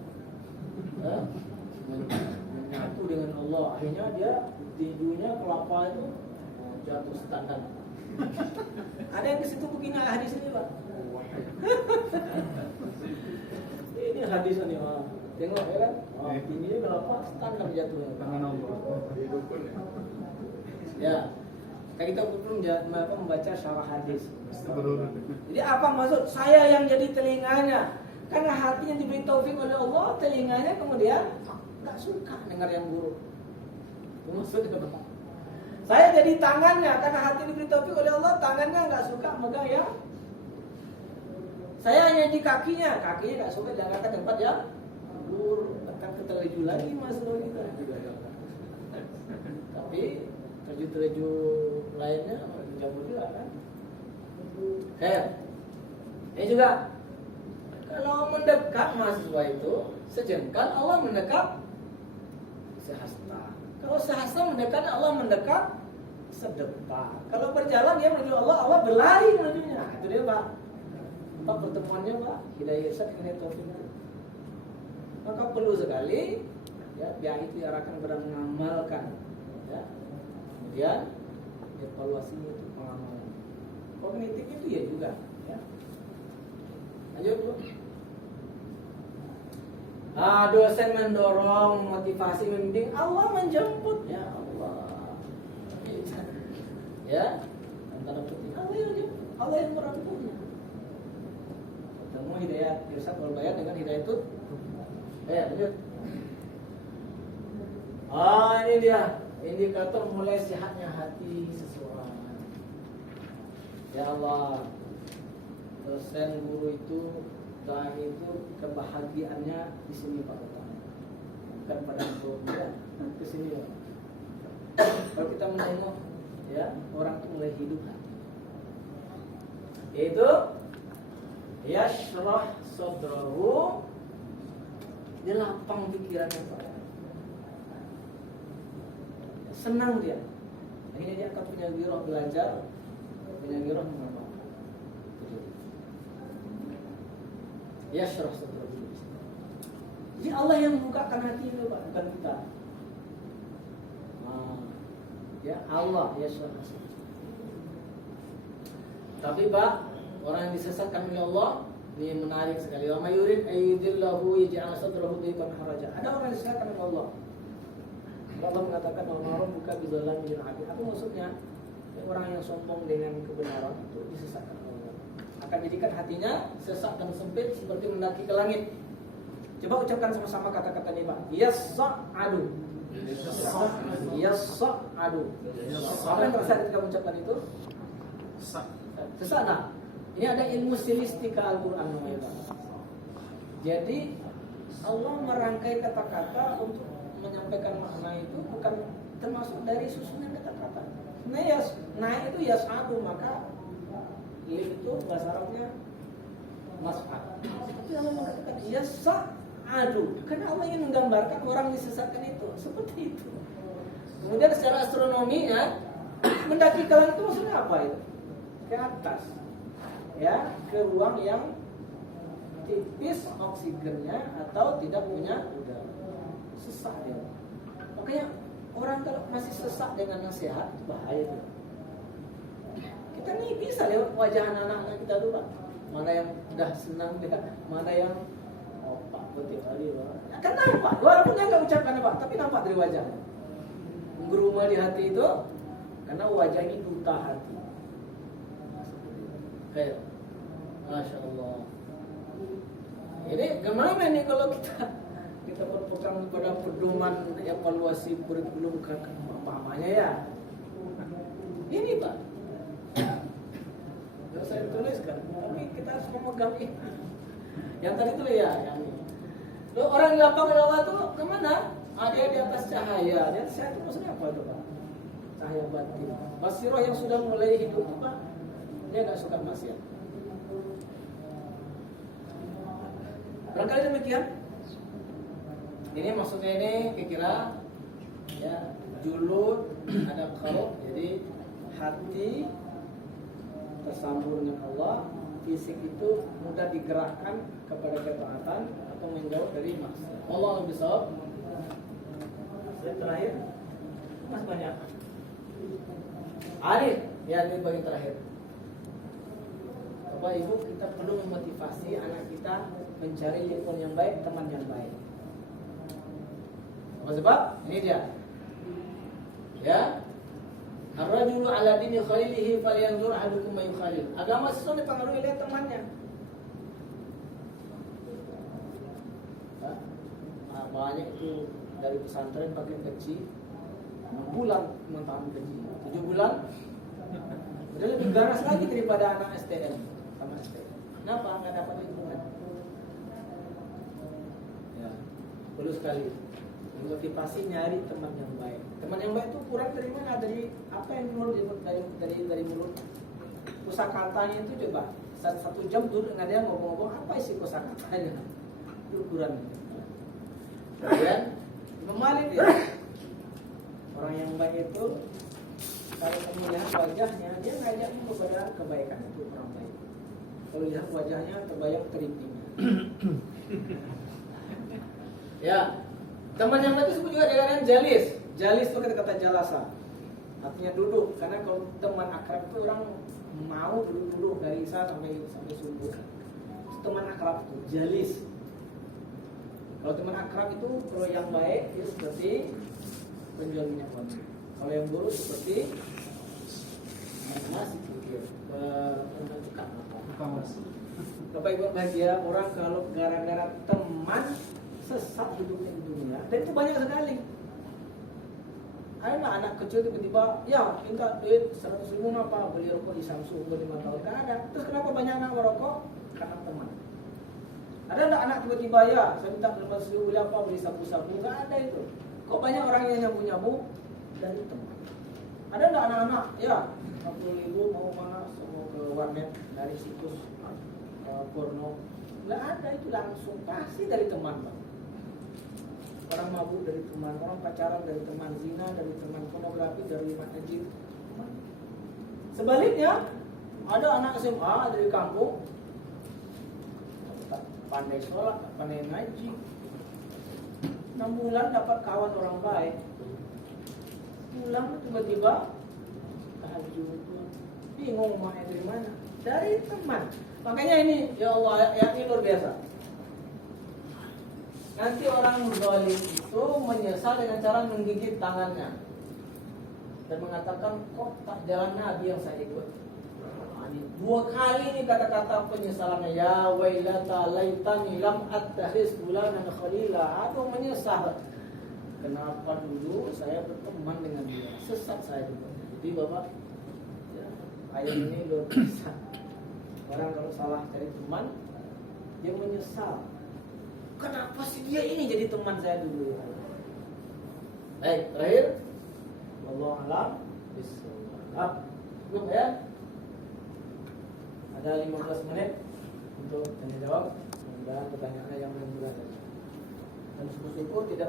Menyatu dengan Allah. Akhirnya dia tinjunya kelapa itu jatuh standar. Ada yang ke situ begini hadis ini Pak. Ini hadis ini Pak. Tengok ya kan? Tingginya kelapa standar jatuhnya. Tangan Allah. Ya. Kita belum membaca syarah hadis. Astagfirullah. Jadi apa maksud? Saya yang jadi telinganya. Karena hatinya diberi taufik oleh Allah, telinganya kemudian nggak suka dengar yang buruk. Itu maksudnya apa? Saya jadi tangannya, karena hati diberi taufik oleh Allah, tangannya nggak suka megang ya. Saya hanya di kakinya nggak suka jangan ke tempat yang buruk, akan keterleju lagi masalah kita. Tapi terleju lainnya jauh juga kan. Ini juga kalau mendekat mahasiswa itu sejengkal, Allah mendekat sehasta. Kalau sehasta mendekat, Allah mendekat sedepa. Kalau berjalan dia menuju Allah, Allah berlari menujunya. Itu dia Pak. Apa pertemuannya Pak? Hidayah irsyad dengan taufik. Maka perlu sekali ya biar itu diarahkan kepada mengamalkan. Ya. Kemudian evaluasinya itu pengamalan. Kognitif itu ya juga. Ya. Lanjut Bu. Dosen mendorong, motivasi, membimbing, Allah menjemput. Ya Allah. Ya, antara putih Allah yang jemput, Allah yang merangkulnya. Ketemu hidayah irsyad wal bayan dengan hidayah itu. Lanjut. Ini dia indikator mulai sehatnya hati seseorang. Ya Allah, dosen guru itu dan itu kebahagiaannya di sini Pak Utama, bukan pada kemudian ke sini Pak. Kalau kita menengok ya orang itu mulai hidup hati, itu yashrah sadrahu, dia lapang pikirannya Pak, senang dia. Akhirnya dia akan punya wirah belajar, punya wirah mengamalkan. Yashrah sadrahu. Jadi Allah yang membukakan hati itu Pak, bukan kita. Ya Allah yashrah sadrahu. Tapi Pak, orang yang disesatkan oleh Allah ini menarik sekali. Wa may yurid ayyudillahu yaj'al sadrahu dhiqan haraja. Ada orang yang disesatkan oleh Allah. Allah mengatakan Allah buka bizalam min abid. Apa maksudnya? Orang yang sombong dengan kebenaran itu disesatkan oleh Allah. Akan jadikan hatinya sesak dan sempit seperti mendaki ke langit. Coba ucapkan sama-sama kata-kata ini Pak. Yas'adu. Yas'adu. Apa yang terasa ketika mengucapkan itu? Sesak. Nah, ini ada ilmu stilistika Al-Quran namanya Pak. Jadi Allah merangkai kata-kata untuk menyampaikan makna itu bukan termasuk dari susunan kata-kata. Nah itu yas'adu, maka itu bahasa Arabnya mas'ad. Tapi Allah mengatakan yas'adu karena Allah ingin menggambarkan orang disesatkan itu seperti itu. Kemudian secara astronomi ya, mendaki ke langit itu maksudnya apa itu? Ke atas, ya, ke ruang yang tipis oksigennya atau tidak punya udara, sesak ya. Makanya orang kalau masih sesak dengan nasihat itu bahaya tuh. Kita nih bisa lewat wajah anak-anak kita tuh Pak. Mana yang udah senang dia, mana yang Pak betul kali Pak. Kan nampak, walaupun dia nggak ucapkan Pak, tapi nampak dari wajahnya. Berumah di hati itu karena wajahnya duta hati. Kayak, Masya Allah. Ini gimana nih kalau kita berpegang pada pedoman evaluasi kurikulum pemahamannya ya. Ini Pak. Yang saya tuliskan, tapi kita harus memegang ini. Yang tadi itu ya, yang ini. Lo orang yang gampang Allah tuh kemana? Dia di atas cahaya. Di atas cahaya itu maksudnya apa itu Pak? Cahaya batin. Basiroh yang sudah mulai hidup itu Pak, dia nggak suka maksiat. Barangkali demikian. Ini maksudnya ini kira-kira ya julud ada qalb, jadi hati tersambung dengan Allah, fisik itu mudah digerakkan kepada ketaatan atau menjauh dari maksiat. Allah lebih sahab. Yang terakhir masih banyak. Arif, ya ini bagian terakhir. Bapak Ibu, kita perlu memotivasi anak kita mencari lingkungan yang baik, teman yang baik. Apa sebab? Ini dia. Ya. Ar-rajulu ala dini khalilihi falyanzur ahadukum may yukhalil. Agama sesuatu dipengaruhi oleh temannya. Banyak itu dari pesantren pakai gaji 6 bulan mentahan gaji 7 bulan udah lebih ganas lagi daripada anak STM sama STM. Kenapa? Nggak dapat lingkungan. Ya, perlu sekali motivasi nyari teman yang baik. Teman yang baik itu kurang dari mana? Dari apa yang mulut dari mulut. Kosakatanya itu coba 1 jam duduk dengan dia ngomong-ngomong apa isi kosakatanya itu ukuran. Kemudian memalik dia. Orang yang baik itu kalau melihat wajahnya dia ngajaknya kepada kebaikan, itu orang baik. Kalau lihat wajahnya terbayang keripingnya. Ya, teman yang baik itu disebut juga dengan jalis. Jalis itu kata-kata jalasa, artinya duduk. Karena kalau teman akrab itu orang mau duduk dari isya sampai subuh. Itu teman akrab itu jalis. Kalau teman akrab itu kalau yang baik itu seperti penjual minyak wangi. Kalau yang buruk seperti masih pikir tukang apa? Bapak Ibu bahagia, orang kalau gara-gara teman sesat hidupnya di dunia, dan itu banyak sekali. Ada anak kecil tiba-tiba, ya minta duit 100.000 apa beli rokok di Samsung umur 5 tahun, kan ada. Terus kenapa banyak anak merokok? Karena teman. Ada enggak anak tiba-tiba ya saya minta 15.000 beli apa beli sabu-sabu? Nggak ada itu. Kok banyak orang yang nyabu-nyabu dari teman? Ada enggak anak-anak ya 40.000 mau mana mau ke warnet dari situs porno? Nggak ada, itu langsung pasti dari teman Bang. Orang mabuk dari teman, orang pacaran dari teman, zina dari teman, pornografi dari najis. Sebaliknya ada anak SMA dari kampung pandai sholat, pandai ngaji, 6 bulan dapat kawan orang baik, pulang tiba-tiba tahajud, bingung mau dari mana? Dari teman. Makanya ini, ya Allah, yang ini luar biasa. Nanti orang zalim itu menyesal dengan cara menggigit tangannya dan mengatakan, kok tak jalan Nabi yang saya ikut. 2 kali ini kata-kata penyesalannya, ya wailata laitani lam attakhiz fulanan khalila. Aduh menyesal. Kenapa dulu saya berteman dengan dia? Sesat saya juga. Jadi Bapak, ya, ayat ini luar biasa. Orang kalau salah cari teman, dia menyesal. Kenapa sih dia ini jadi teman saya dulu? Baik, terakhir, wallahu a'lam bishawab. Cukup ya? Ada 15 menit untuk tanya jawab. Mudah-mudahan pertanyaannya yang mudah-mudahan. Dan syukur tidak